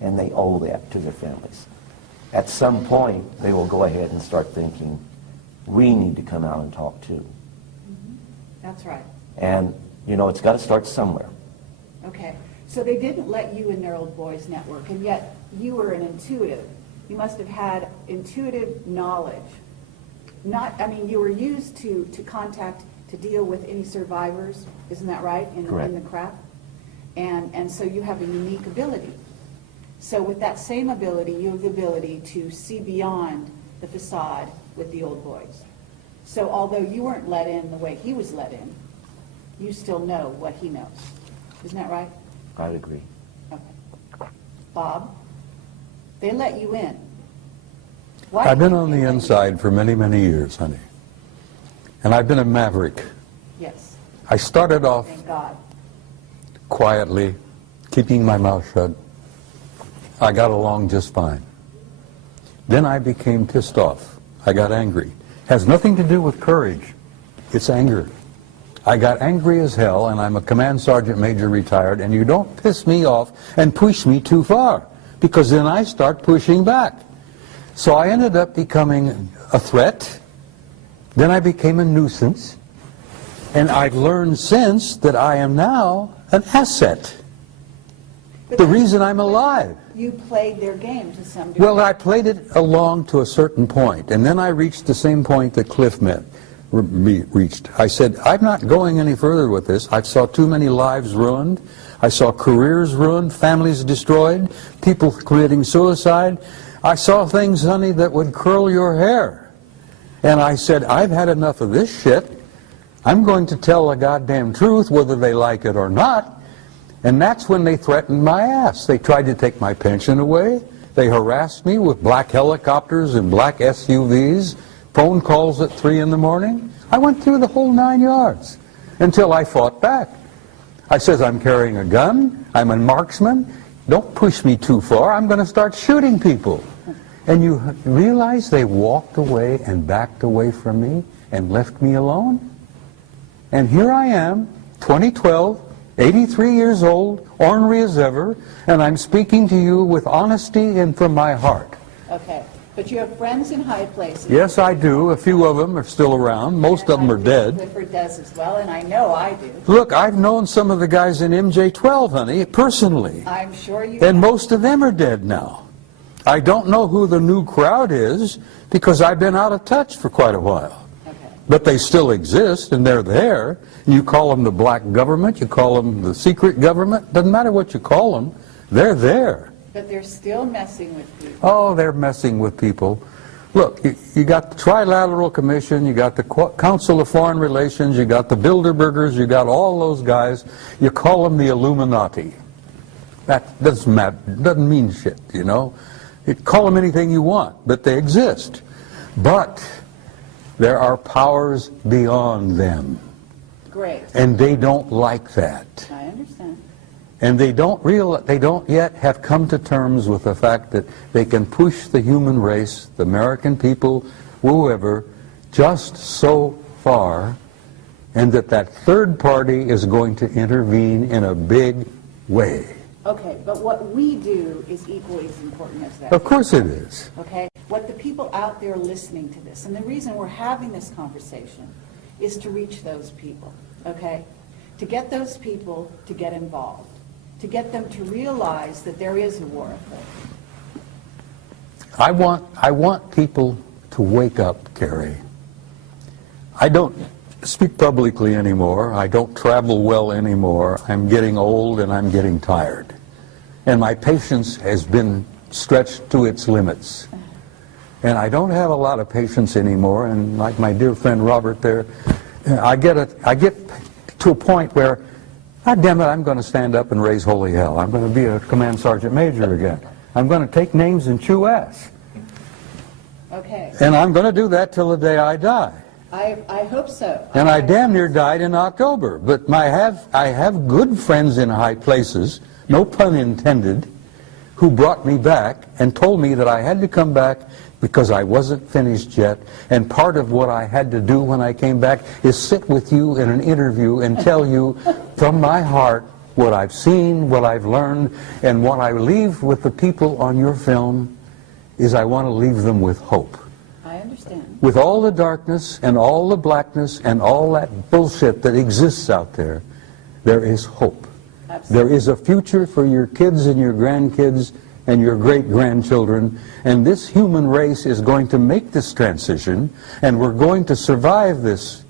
And they owe that to their families. At some point, they will go ahead and start thinking, we need to come out and talk too. Mm-hmm. That's right. And, you know, it's got to start somewhere. Okay. So they didn't let you in their old boys network, and yet you were an intuitive. You must have had intuitive knowledge. You were used to contact, to deal with any survivors, isn't that right, in the craft? And so you have a unique ability. So with that same ability, you have the ability to see beyond the facade with the old boys. So although you weren't let in the way he was let in, you still know what he knows. Isn't that right? I'd agree. Okay. Bob, they let you in. Why I've did been on they the let you inside for many, many years, honey. And I've been a maverick. in? Yes. I started off Thank God. quietly, keeping my mouth shut. I got along just fine. Then I became pissed off. I got angry. Has nothing to do with courage. It's anger. I got angry as hell, and I'm a command sergeant major retired, and you don't piss me off and push me too far, because then I start pushing back. So I ended up becoming a threat. Then I became a nuisance. And I've learned since that I am now an asset. The reason I'm alive. You played their game to some degree. Well, I played it along to a certain point, and then I reached the same point that Cliff reached. I said, I'm not going any further with this. I saw too many lives ruined. I saw careers ruined, families destroyed, people committing suicide. I saw things, honey, that would curl your hair. And I said, I've had enough of this shit. I'm going to tell the goddamn truth, whether they like it or not. And that's when they threatened my ass. They tried to take my pension away. They harassed me with black helicopters and black SUVs, phone calls at 3 in the morning. I went through the whole 9 yards until I fought back. I says, I'm carrying a gun, I'm a marksman, don't push me too far, I'm going to start shooting people. And you realize they walked away and backed away from me and left me alone? And here I am, 2012, 83 years old, ornery as ever, and I'm speaking to you with honesty and from my heart. Okay. But you have friends in high places. Yes, I do. A few of them are still around. Most of them are dead. Clifford does as well, and I know I do. Look, I've known some of the guys in MJ-12, honey, personally. I'm sure you And have. most of them are dead now. I don't know who the new crowd is because I've been out of touch for quite a while. Okay. But they still exist, and they're there. You call them the black government, you call them the secret government, doesn't matter what you call them, they're there. But they're still messing with people. Oh, they're messing with people. Look, you got the Trilateral Commission, you got the Council of Foreign Relations, you got the Bilderbergers, you got all those guys. You call them the Illuminati. That doesn't matter, doesn't mean shit, you know. You call them anything you want, but they exist. But there are powers beyond them. Great. And they don't like that. I understand. And they don't yet have come to terms with the fact that they can push the human race, the American people, whoever, just so far, and that third party is going to intervene in a big way. Okay, but what we do is equally as important as that. Of course it is. Okay? What the people out there listening to this, and the reason we're having this conversation is to reach those people, okay? To get those people to get involved, to get them to realize that there is a war afoot. I want people to wake up, Carrie. I don't speak publicly anymore. I don't travel well anymore. I'm getting old and I'm getting tired. And my patience has been stretched to its limits. And I don't have a lot of patience anymore. And like my dear friend Robert there, I get to a point where, God damn it, I'm going to stand up and raise holy hell. I'm going to be a command sergeant major again. I'm going to take names and chew ass. Okay. And I'm going to do that till the day I die. I hope so. And I damn near died in October. But I have good friends in high places, no pun intended, who brought me back and told me that I had to come back because I wasn't finished yet. And part of what I had to do when I came back is sit with you in an interview and tell you from my heart what I've seen, what I've learned, and what I leave with the people on your film is I want to leave them with hope. I understand. With all the darkness and all the blackness and all that bullshit that exists out there, there is hope. Absolutely. There is a future for your kids and your grandkids and your great-grandchildren, and this human race is going to make this transition, and we're going to survive this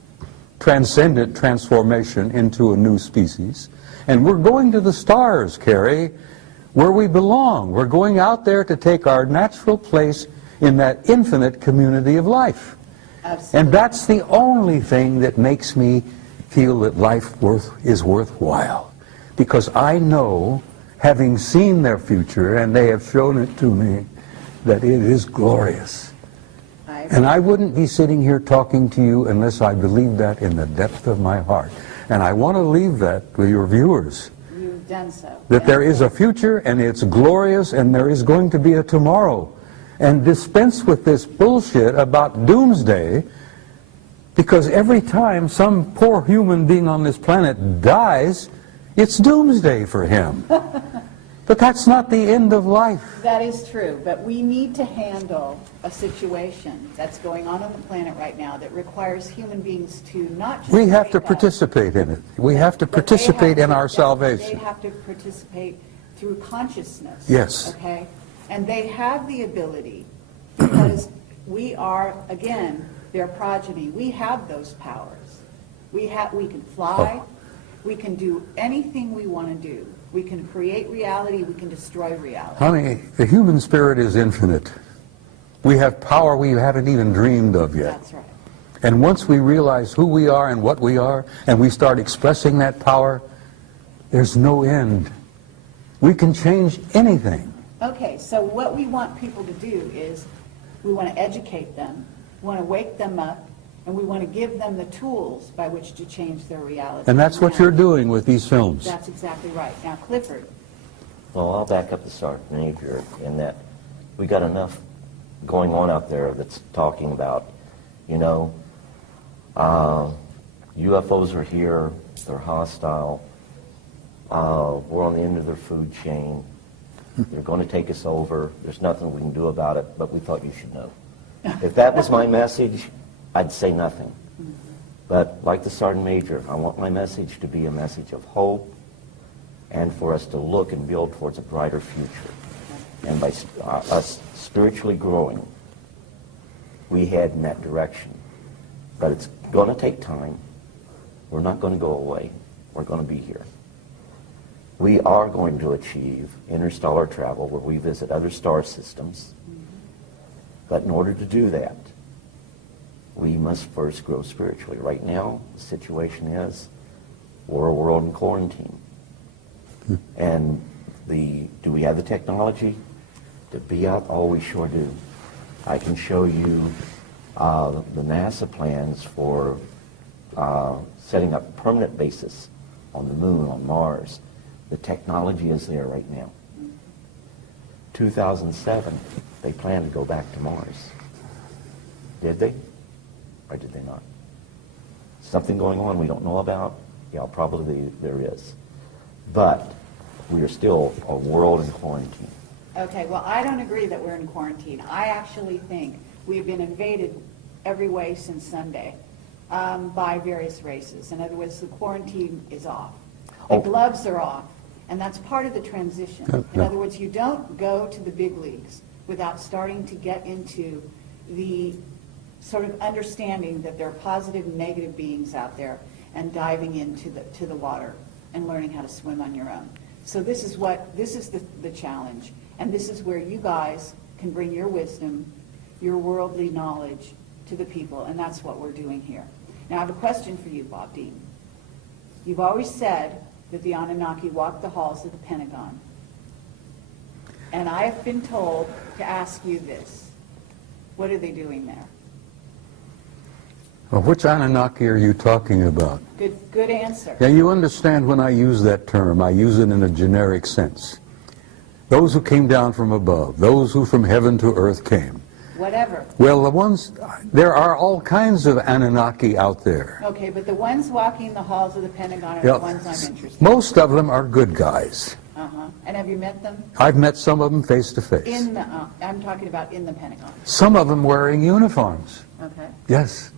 transcendent transformation into a new species, and we're going to the stars, Carrie, where we belong. We're going out there to take our natural place in that infinite community of life. Absolutely. And that's the only thing that makes me feel that life is worthwhile. Because I know, having seen their future, and they have shown it to me, that it is glorious. And I wouldn't be sitting here talking to you unless I believed that in the depth of my heart. And I want to leave that with your viewers. You've done so. That there is a future, and it's glorious, and there is going to be a tomorrow. And dispense with this bullshit about doomsday, because every time some poor human being on this planet dies, it's doomsday for him. But that's not the end of life. That is true, but we need to handle a situation that's going on the planet right now that requires human beings to not just We have to wake up, participate in it. We have to but they participate have in to- our They salvation. have to participate through consciousness. Yes. Okay? And they have the ability, because we are, again, their progeny. We have those powers. We can fly. We can do anything we want to do. We can create reality. We can destroy reality. Honey, the human spirit is infinite. We have power we haven't even dreamed of yet. That's right. And once we realize who we are and what we are, and we start expressing that power, there's no end. We can change anything. Okay, so what we want people to do is, we want to educate them, we want to wake them up, and we want to give them the tools by which to change their reality. And that's what you're doing with these films. That's exactly right. Now, Clifford. Well, I'll back up the Sergeant Major in that we got enough going on out there that's talking about, you know, UFOs are here, they're hostile, we're on the end of their food chain, they're going to take us over, there's nothing we can do about it, but we thought you should know. If that was my message, I'd say nothing. But like the Sergeant Major, I want my message to be a message of hope and for us to look and build towards a brighter future. And by us spiritually growing, we head in that direction. But it's going to take time. We're not going to go away. We're going to be here. We are going to achieve interstellar travel where we visit other star systems. But in order to do that, we must first grow spiritually. Right now, the situation is we're a world in quarantine. And do we have the technology to be out? Oh, we sure do. I can show you the NASA plans for setting up permanent bases on the moon, on Mars. The technology is there right now. 2007, they planned to go back to Mars. Did they? Or did they not? Something going on we don't know about? Yeah, probably there is. But we are still a world in quarantine. Okay, well, I don't agree that we're in quarantine. I actually think we've been invaded every way since Sunday by various races. In other words, the quarantine is off. The gloves are off, and that's part of the transition. In other words, you don't go to the big leagues without starting to get into the sort of understanding that there are positive and negative beings out there and diving into the water and learning how to swim on your own. So this is the challenge. And this is where you guys can bring your wisdom, your worldly knowledge to the people, and that's what we're doing here. Now I have a question for you, Bob Dean. You've always said that the Anunnaki walked the halls of the Pentagon. And I have been told to ask you this. What are they doing there? Well, which Anunnaki are you talking about? Good answer. Yeah, you understand when I use that term, I use it in a generic sense. Those who came down from above, those who from heaven to earth came. Whatever. Well, there are all kinds of Anunnaki out there. Okay, but the ones walking the halls of the Pentagon are the ones I'm interested in. Most of them are good guys. And have you met them? I've met some of them face to face. I'm talking about in the Pentagon. Some of them wearing uniforms. Okay. Yes.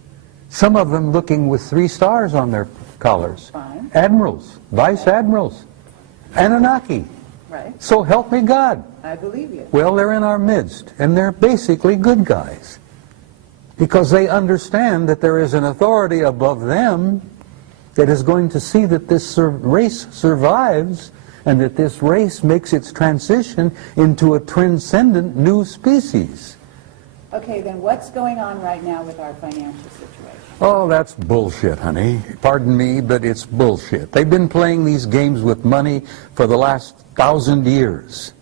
Some of them looking with 3 stars on their collars. Fine. Admirals, vice admirals, Anunnaki. Right. So help me God. I believe you. Well, they're in our midst, and they're basically good guys. Because they understand that there is an authority above them that is going to see that this race survives and that this race makes its transition into a transcendent new species. Okay, then what's going on right now with our financial situation? Oh, that's bullshit, honey. Pardon me, but it's bullshit. They've been playing these games with money for the last 1,000 years.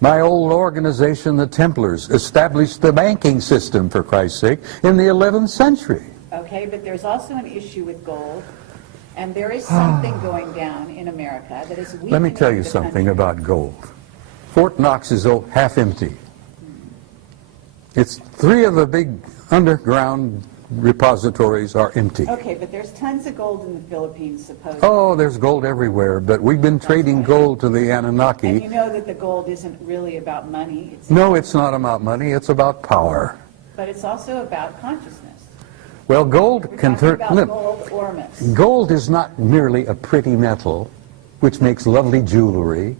My old organization, the Templars, established the banking system, for Christ's sake, in the 11th century. Okay, but there's also an issue with gold, and there is something going down in America that is weakening. Let me tell you the something country. about gold. Fort Knox is half empty. It's 3 of the big underground repositories are empty. Okay, but there's tons of gold in the Philippines, supposedly. Oh, there's gold everywhere, but we've been trading gold to the Anunnaki. And you know that the gold isn't really about money. No, it's not about money, it's about power. But it's also about consciousness. Well, gold We're can talking turn... about gold or miss. Gold is not merely a pretty metal, which makes lovely jewelry.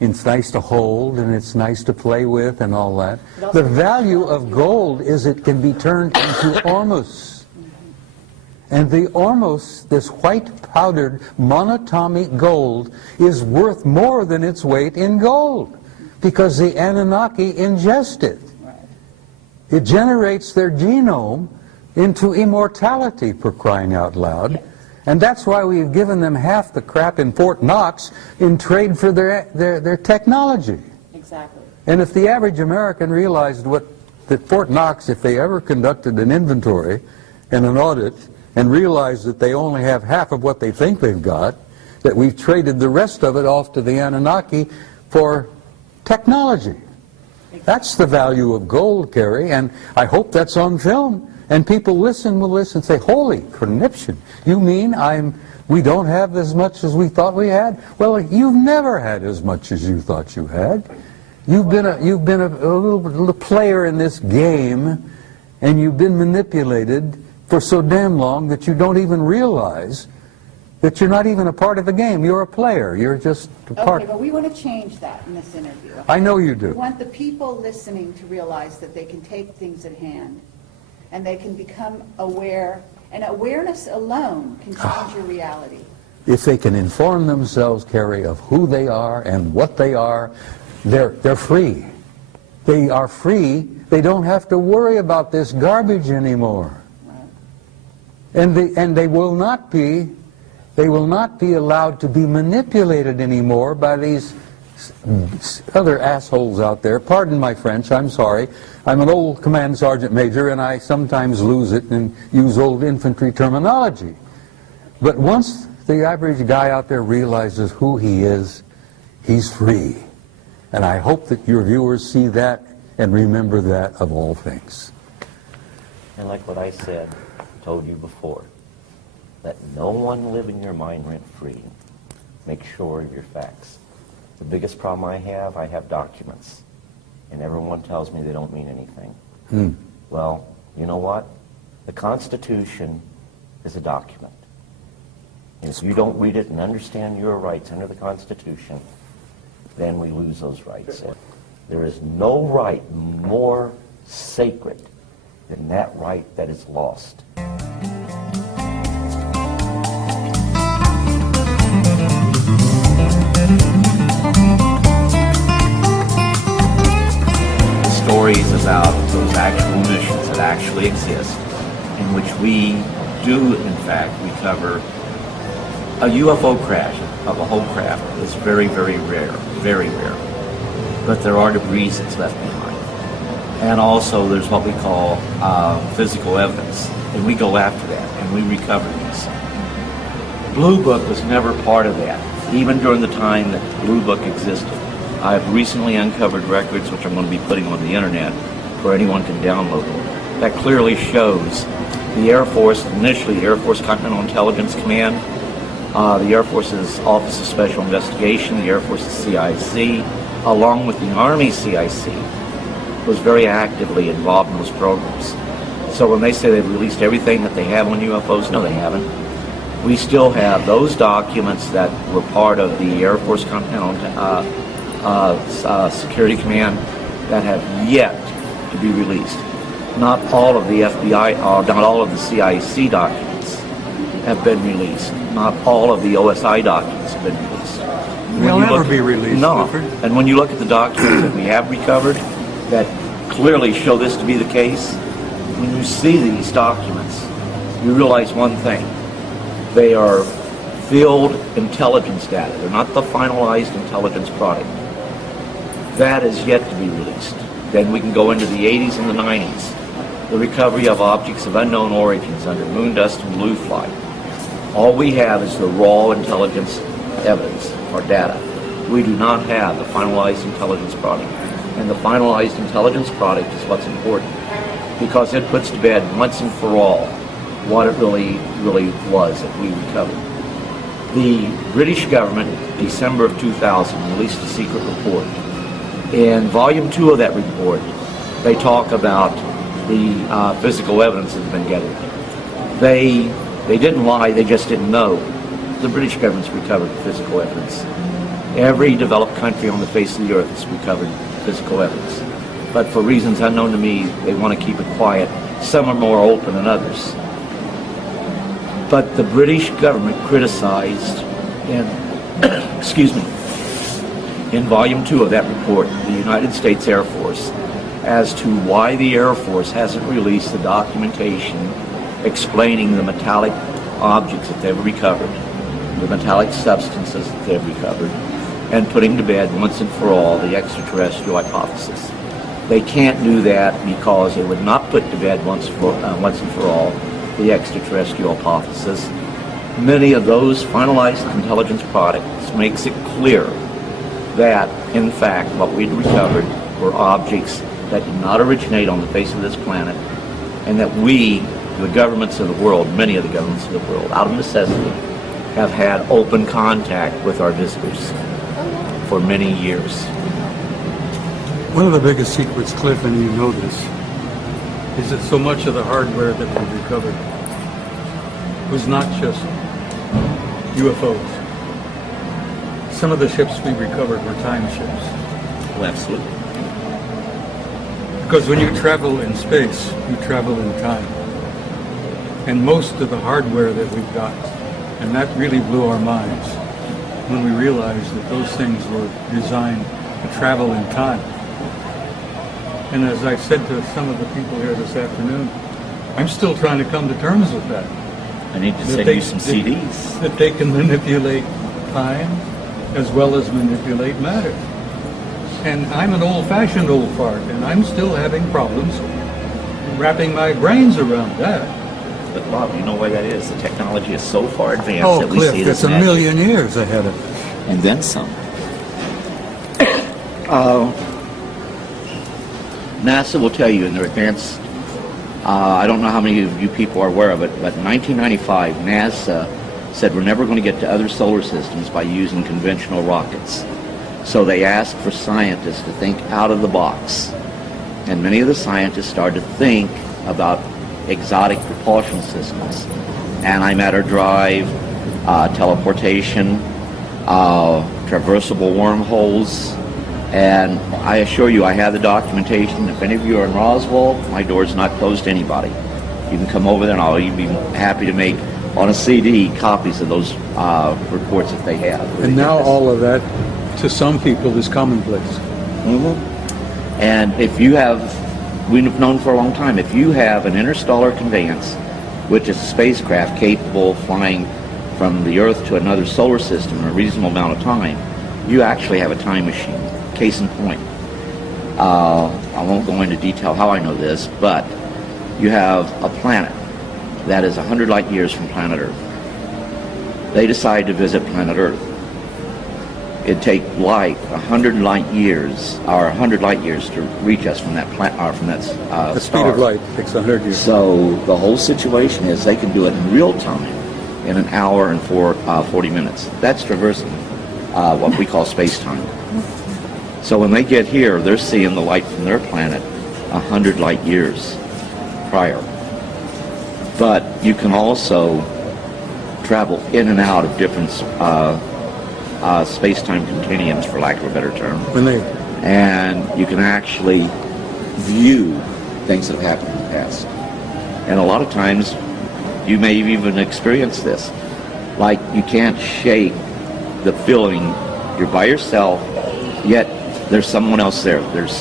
It's nice to hold, and it's nice to play with, and all that. The value of gold is it can be turned into ormus. And the ormus, this white powdered monatomic gold, is worth more than its weight in gold, because the Anunnaki ingest it. It generates their genome into immortality, for crying out loud. And that's why we've given them half the crap in Fort Knox in trade for their technology. Exactly. And if the average American realized that Fort Knox, if they ever conducted an inventory and an audit and realized that they only have half of what they think they've got, that we've traded the rest of it off to the Anunnaki for technology. That's the value of gold, Carrie, and I hope that's on film. And people will listen and say, holy conniption, you mean we don't have as much as we thought we had? Well, you've never had as much as you thought you had. You've been a little player in this game, and you've been manipulated for so damn long that you don't even realize that you're not even a part of the game. You're a player. You're just a part. Okay, but we want to change that in this interview. Okay? I know you do. We want the people listening to realize that they can take things at hand, and they can become aware, and awareness alone can change your reality. If they can inform themselves, Carrie, of who they are and what they are, they're free. They are free. They don't have to worry about this garbage anymore. And they will not be allowed to be manipulated anymore by these other assholes out there. Pardon my French, I'm sorry. I'm an old command sergeant major, and I sometimes lose it and use old infantry terminology. But once the average guy out there realizes who he is, he's free. And I hope that your viewers see that and remember that of all things. And like what I told you before, let no one live in your mind rent-free. Make sure of your facts. The biggest problem I have documents. And everyone tells me they don't mean anything. Well, you know what? The Constitution is a document. And if you don't read it and understand your rights under the Constitution, then we lose those rights. There is no right more sacred than that right that is lost. Stories about those actual missions that actually exist, in which we do, in fact, recover a UFO crash of a whole craft is very, very rare, very rare. But there are debris that's left behind. And also there's what we call physical evidence, and we go after that, and we recover these. Blue Book was never part of that, even during the time that Blue Book existed. I've recently uncovered records, which I'm going to be putting on the internet, where anyone can download them, that clearly shows the Air Force, initially the Air Force Continental Intelligence Command, the Air Force's Office of Special Investigation, the Air Force's CIC, along with the Army CIC, was very actively involved in those programs. So when they say they've released everything that they have on UFOs, no, they haven't. We still have those documents that were part of the Air Force Continental Security Command that have yet to be released. Not all of the FBI, not all of the CIC documents have been released. Not all of the OSI documents have been released. They'll never be released. No. Clifford. And when you look at the documents that we have recovered that clearly show this to be the case, when you see these documents, you realize one thing. They are field intelligence data. They're not the finalized intelligence product. That is yet to be released. Then we can go into the 80s and the 90s. The recovery of objects of unknown origins under moon dust and blue flight. All we have is the raw intelligence evidence or data. We do not have the finalized intelligence product. And the finalized intelligence product is what's important, because it puts to bed once and for all what it really was that we recovered. The British government, December of 2000, released a secret report. In volume 2 of that report, they talk about the physical evidence that's been gathered. They didn't lie, they just didn't know. The British government's recovered physical evidence. Every developed country on the face of the earth has recovered physical evidence. But for reasons unknown to me, they want to keep it quiet. Some are more open than others. But the British government criticized in, in volume 2 of that report, the United States Air Force, as to why the Air Force hasn't released the documentation explaining the metallic objects that they've recovered, the metallic substances that they've recovered, and putting to bed once and for all the extraterrestrial hypothesis. They can't do that because they would not put to bed once and for all the extraterrestrial hypothesis. Many of those finalized intelligence products makes it clear that, in fact, what we'd recovered were objects that did not originate on the face of this planet, and that we, the governments of the world, many of the governments of the world, out of necessity, have had open contact with our visitors for many years. One of the biggest secrets, Cliff, and you know this, is that so much of the hardware that we recovered was not just UFOs. Some of the ships we recovered were time ships. Well, absolutely. Because when you travel in space, you travel in time. And most of the hardware that we've got, and that really blew our minds when we realized that those things were designed to travel in time. And as I said to some of the people here this afternoon, I'm still trying to come to terms with that. I need to send you some CDs. That they can manipulate time as well as manipulate matter. And I'm an old-fashioned old fart, and I'm still having problems wrapping my brains around that. But Bob, you know why that is? The technology is so far advanced Oh, that we Cliff, see it as it's a magic. million years ahead of us. And then some. NASA will tell you in their advanced, I don't know how many of you people are aware of it, but in 1995, NASA said we're never going to get to other solar systems by using conventional rockets. So they asked for scientists to think out of the box. And many of the scientists started to think about exotic propulsion systems, antimatter drive, teleportation, traversable wormholes, and I assure you I have the documentation. If any of you are in Roswell, my door's not closed to anybody. You can come over there and I'll even be happy to make on a CD copies of those reports if they have. And now all of that, to some people, is commonplace. Mm-hmm. And if you have, we've known for a long time, if you have an interstellar conveyance, which is a spacecraft capable of flying from the Earth to another solar system in a reasonable amount of time, you actually have a time machine. Case in point. I won't go into detail how I know this, but you have a planet that is 100 light years from planet Earth. They decide to visit planet Earth. It'd take light 100 light years, or 100 light years to reach us from that The speed star. of light takes 100 years. So the whole situation is they can do it in real time in an hour and 40 minutes. That's traversing what we call space-time. So when they get here, they're seeing the light from their planet 100 light years prior. But you can also travel in and out of different space-time continuums, for lack of a better term. And you can actually view things that have happened in the past. And a lot of times, you may even experience this. Like, you can't shake the feeling you're by yourself, yet there's someone else there. There's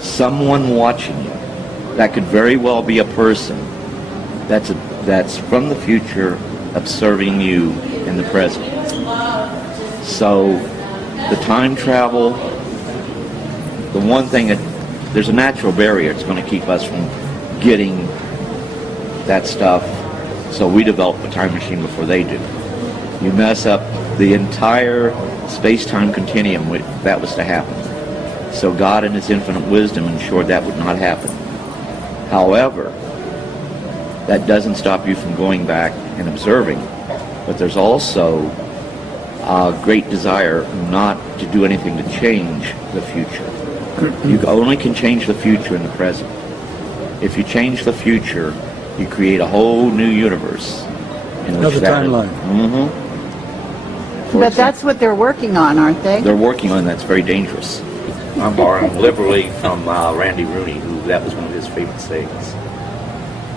someone watching you. That could very well be a person that's from the future observing you in the present. So the time travel, the one thing there's a natural barrier. It's going to keep us from getting that stuff. So we develop a time machine before they do. You mess up the entire space-time continuum if that was to happen. So God in His infinite wisdom ensured that would not happen. However, that doesn't stop you from going back and observing. But there's also a great desire not to do anything to change the future. You only can change the future in the present. If you change the future, you create a whole new universe. In which Another timeline. Mm-hmm. But that's what they're working on, aren't they? They're working on that's very dangerous. I'm borrowing liberally from Randy Rooney, who that was one of his favorite sayings.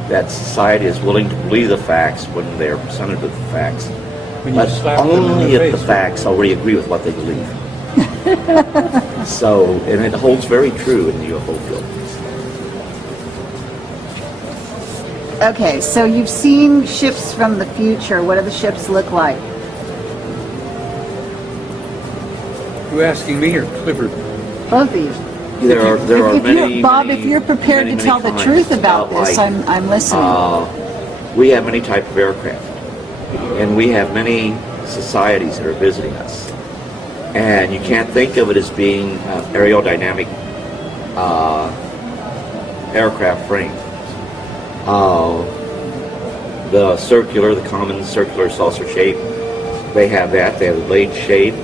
That society is willing to believe the facts when they're presented with the facts, but only if the facts already agree with what they believe. So, and it holds very true in the UFO field. Okay, so you've seen ships from the future. What do the ships look like? You asking me or Clifford? Both of you. There are If many, Bob, many, if you're prepared many, to many tell the kinds. truth about Like, this, I'm listening. We have many types of aircraft, and we have many societies that are visiting us. And you can't think of it as being aerodynamic aircraft frame. The circular, the common circular saucer shape, they have that. They have the blade shape.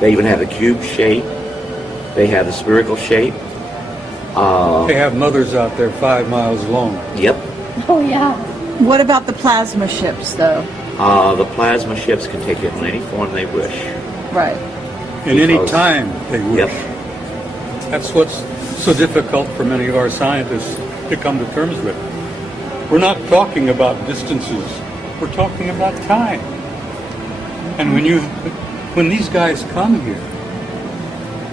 They even have the cube shape. They have the spherical shape. They have mothers out there 5 miles long. Yep. Oh, yeah. What about the plasma ships, though? The plasma ships can take it in any form they wish. Right. In any Because- time they wish. Yep. That's what's so difficult for many of our scientists to come to terms with. We're not talking about distances. We're talking about time. And when these guys come here,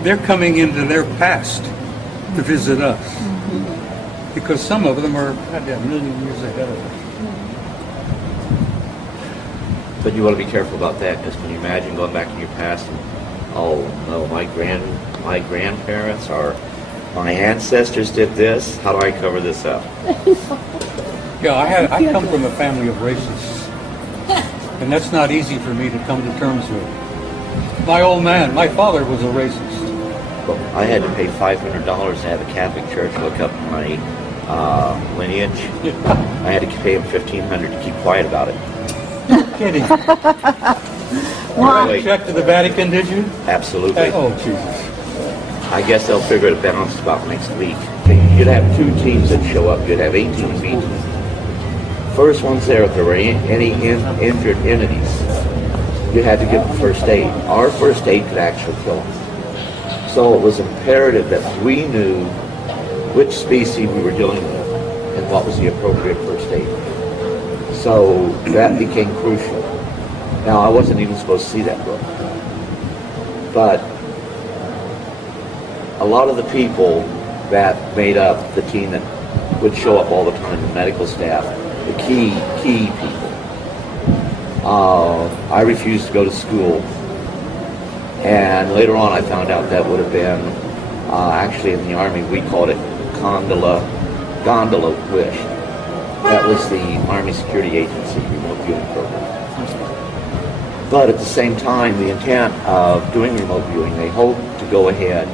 they're coming into their past to visit us. Because some of them are a million years ahead of us. But you want to be careful about that, because can you imagine going back in your past and, oh no, my grandparents or my ancestors did this. How do I cover this up? Yeah, I come from a family of racists. And that's not easy for me to come to terms with. My old man, my father was a racist. Well, I had to pay $500 to have a Catholic church look up my lineage. I had to pay him $1,500 to keep quiet about it. Kidding. Anyway, Check to the Vatican, did you? absolutely. Oh, Jesus. I guess they'll figure it balanced about next week. You'd have 2 teams that show up. You'd have 18 feet. First ones there, if there were any injured entities, you had to give them first aid. Our first aid could actually kill them. So it was imperative that we knew which species we were dealing with and what was the appropriate first aid. So that became crucial. Now, I wasn't even supposed to see that book. But a lot of the people that made up the team that would show up all the time, the medical staff, the key people, I refused to go to school. And later on I found out that would have been, actually in the Army, we called it gondola wish. That was the Army Security Agency remote viewing program. But at the same time, the intent of doing remote viewing, they hoped to go ahead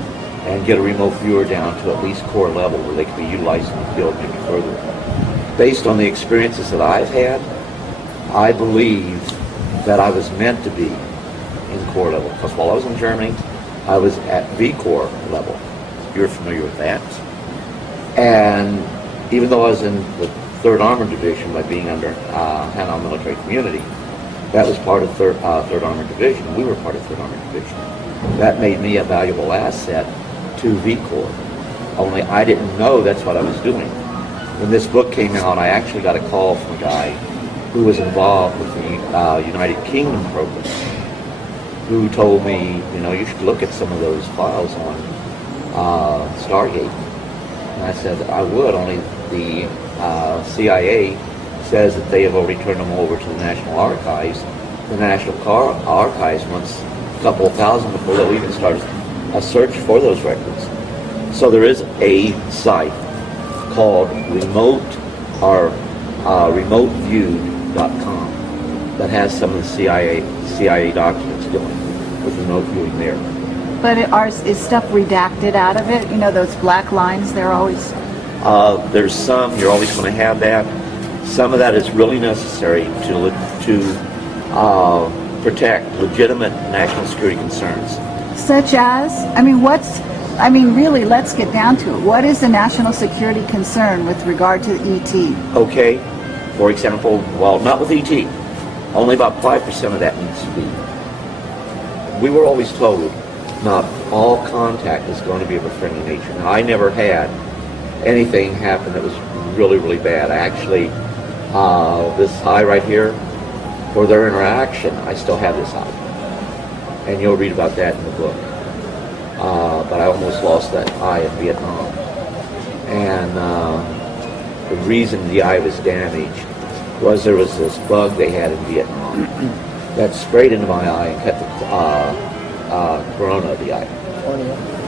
and get a remote viewer down to at least core level where they could be utilized in the field maybe further. Based on the experiences that I've had, I believe that I was meant to be in core level. Because while I was in Germany, I was at V Corps level. You're familiar with that. And even though I was in the 3rd Armored Division by being under Hanau Military Community, that was part of 3rd Armored Division. We were part of 3rd Armored Division. That made me a valuable asset to V Corps. Only I didn't know that's what I was doing. When this book came out, I actually got a call from a guy who was involved with the United Kingdom program, who told me, you should look at some of those files on Stargate. And I said, I would, only the CIA says that they have already turned them over to the National Archives. The National Archives wants a couple of thousand before they'll even start a search for those records. So there is a site called remoteviewed.com that has some of the CIA documents dealing with remote viewing there. But is stuff redacted out of it? Those black lines, they're always... There's some, you're always going to have that. Some of that is really necessary to protect legitimate national security concerns. Such as? Really, let's get down to it. What is the national security concern with regard to ET? Okay, for example, well, not with ET. Only about 5% of that needs to be. We were always told not all contact is going to be of a friendly nature. Now, I never had anything happen that was really, really bad. Actually, this eye right here, for their interaction, I still have this eye. And you'll read about that in the book. But I almost lost that eye in Vietnam. And the reason the eye was damaged was there was this bug they had in Vietnam that sprayed into my eye and kept the corona of the eye.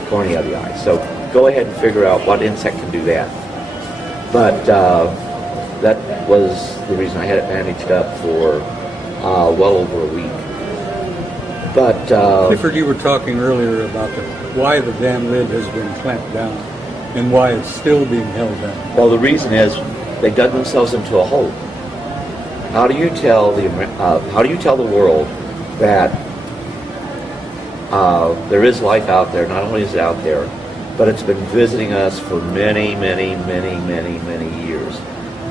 Cornea of the eye. So go ahead and figure out what insect can do that. But that was the reason I had it bandaged up for well over a week. But Clifford, you were talking earlier about why the damn lid has been clamped down and why it's still being held down. well, the reason is they dug themselves into a hole. How do you tell the world that there is life out there? Not only is it out there, but it's been visiting us for many, many, many, many, many years,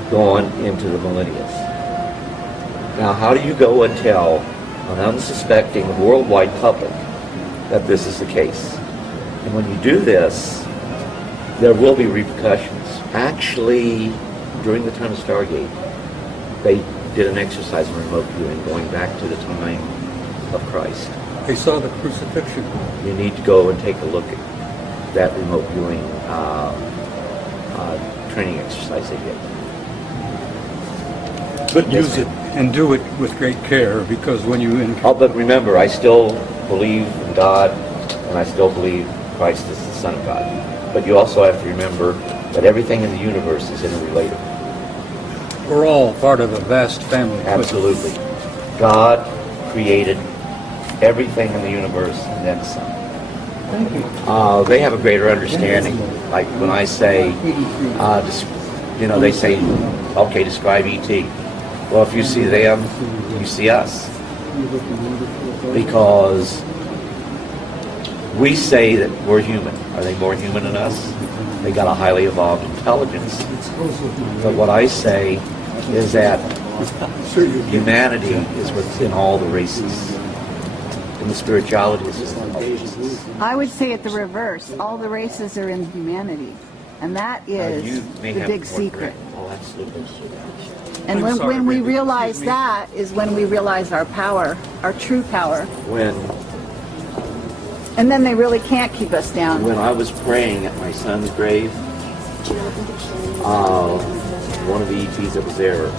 going into the millennia. Now, how do you go and tell an unsuspecting worldwide public that this is the case? And when you do this, there will be repercussions. Actually, during the time of Stargate, they did an exercise in remote viewing going back to the time of Christ. They saw the crucifixion. You need to go and take a look at that remote viewing training exercise they did. But use it and do it with great care, because when you Oh, but remember, I still believe in God, and I still believe Christ is the Son of God. But you also have to remember that everything in the universe is interrelated. we're all part of a vast family. Absolutely. God created everything in the universe and then some. They have a greater understanding. Like when I say, they say, okay, describe E.T. Well, if you see them, you see us. Because we say that we're human. Are they more human than us? They got a highly evolved intelligence. But what I say is that humanity is within all the races. And the spirituality is within all the races. I would say it the reverse. All the races are in humanity. And that is You may the have big more secret. correct. Oh, absolutely. And when we realize that is when we realize our power, our true power. And then they really can't keep us down. When I was praying at my son's grave, one of the ETs that was there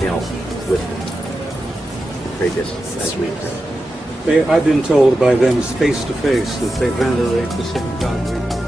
knelt with me. Prayed this as we prayed. I've been told by them face to face that they venerate the same God we do.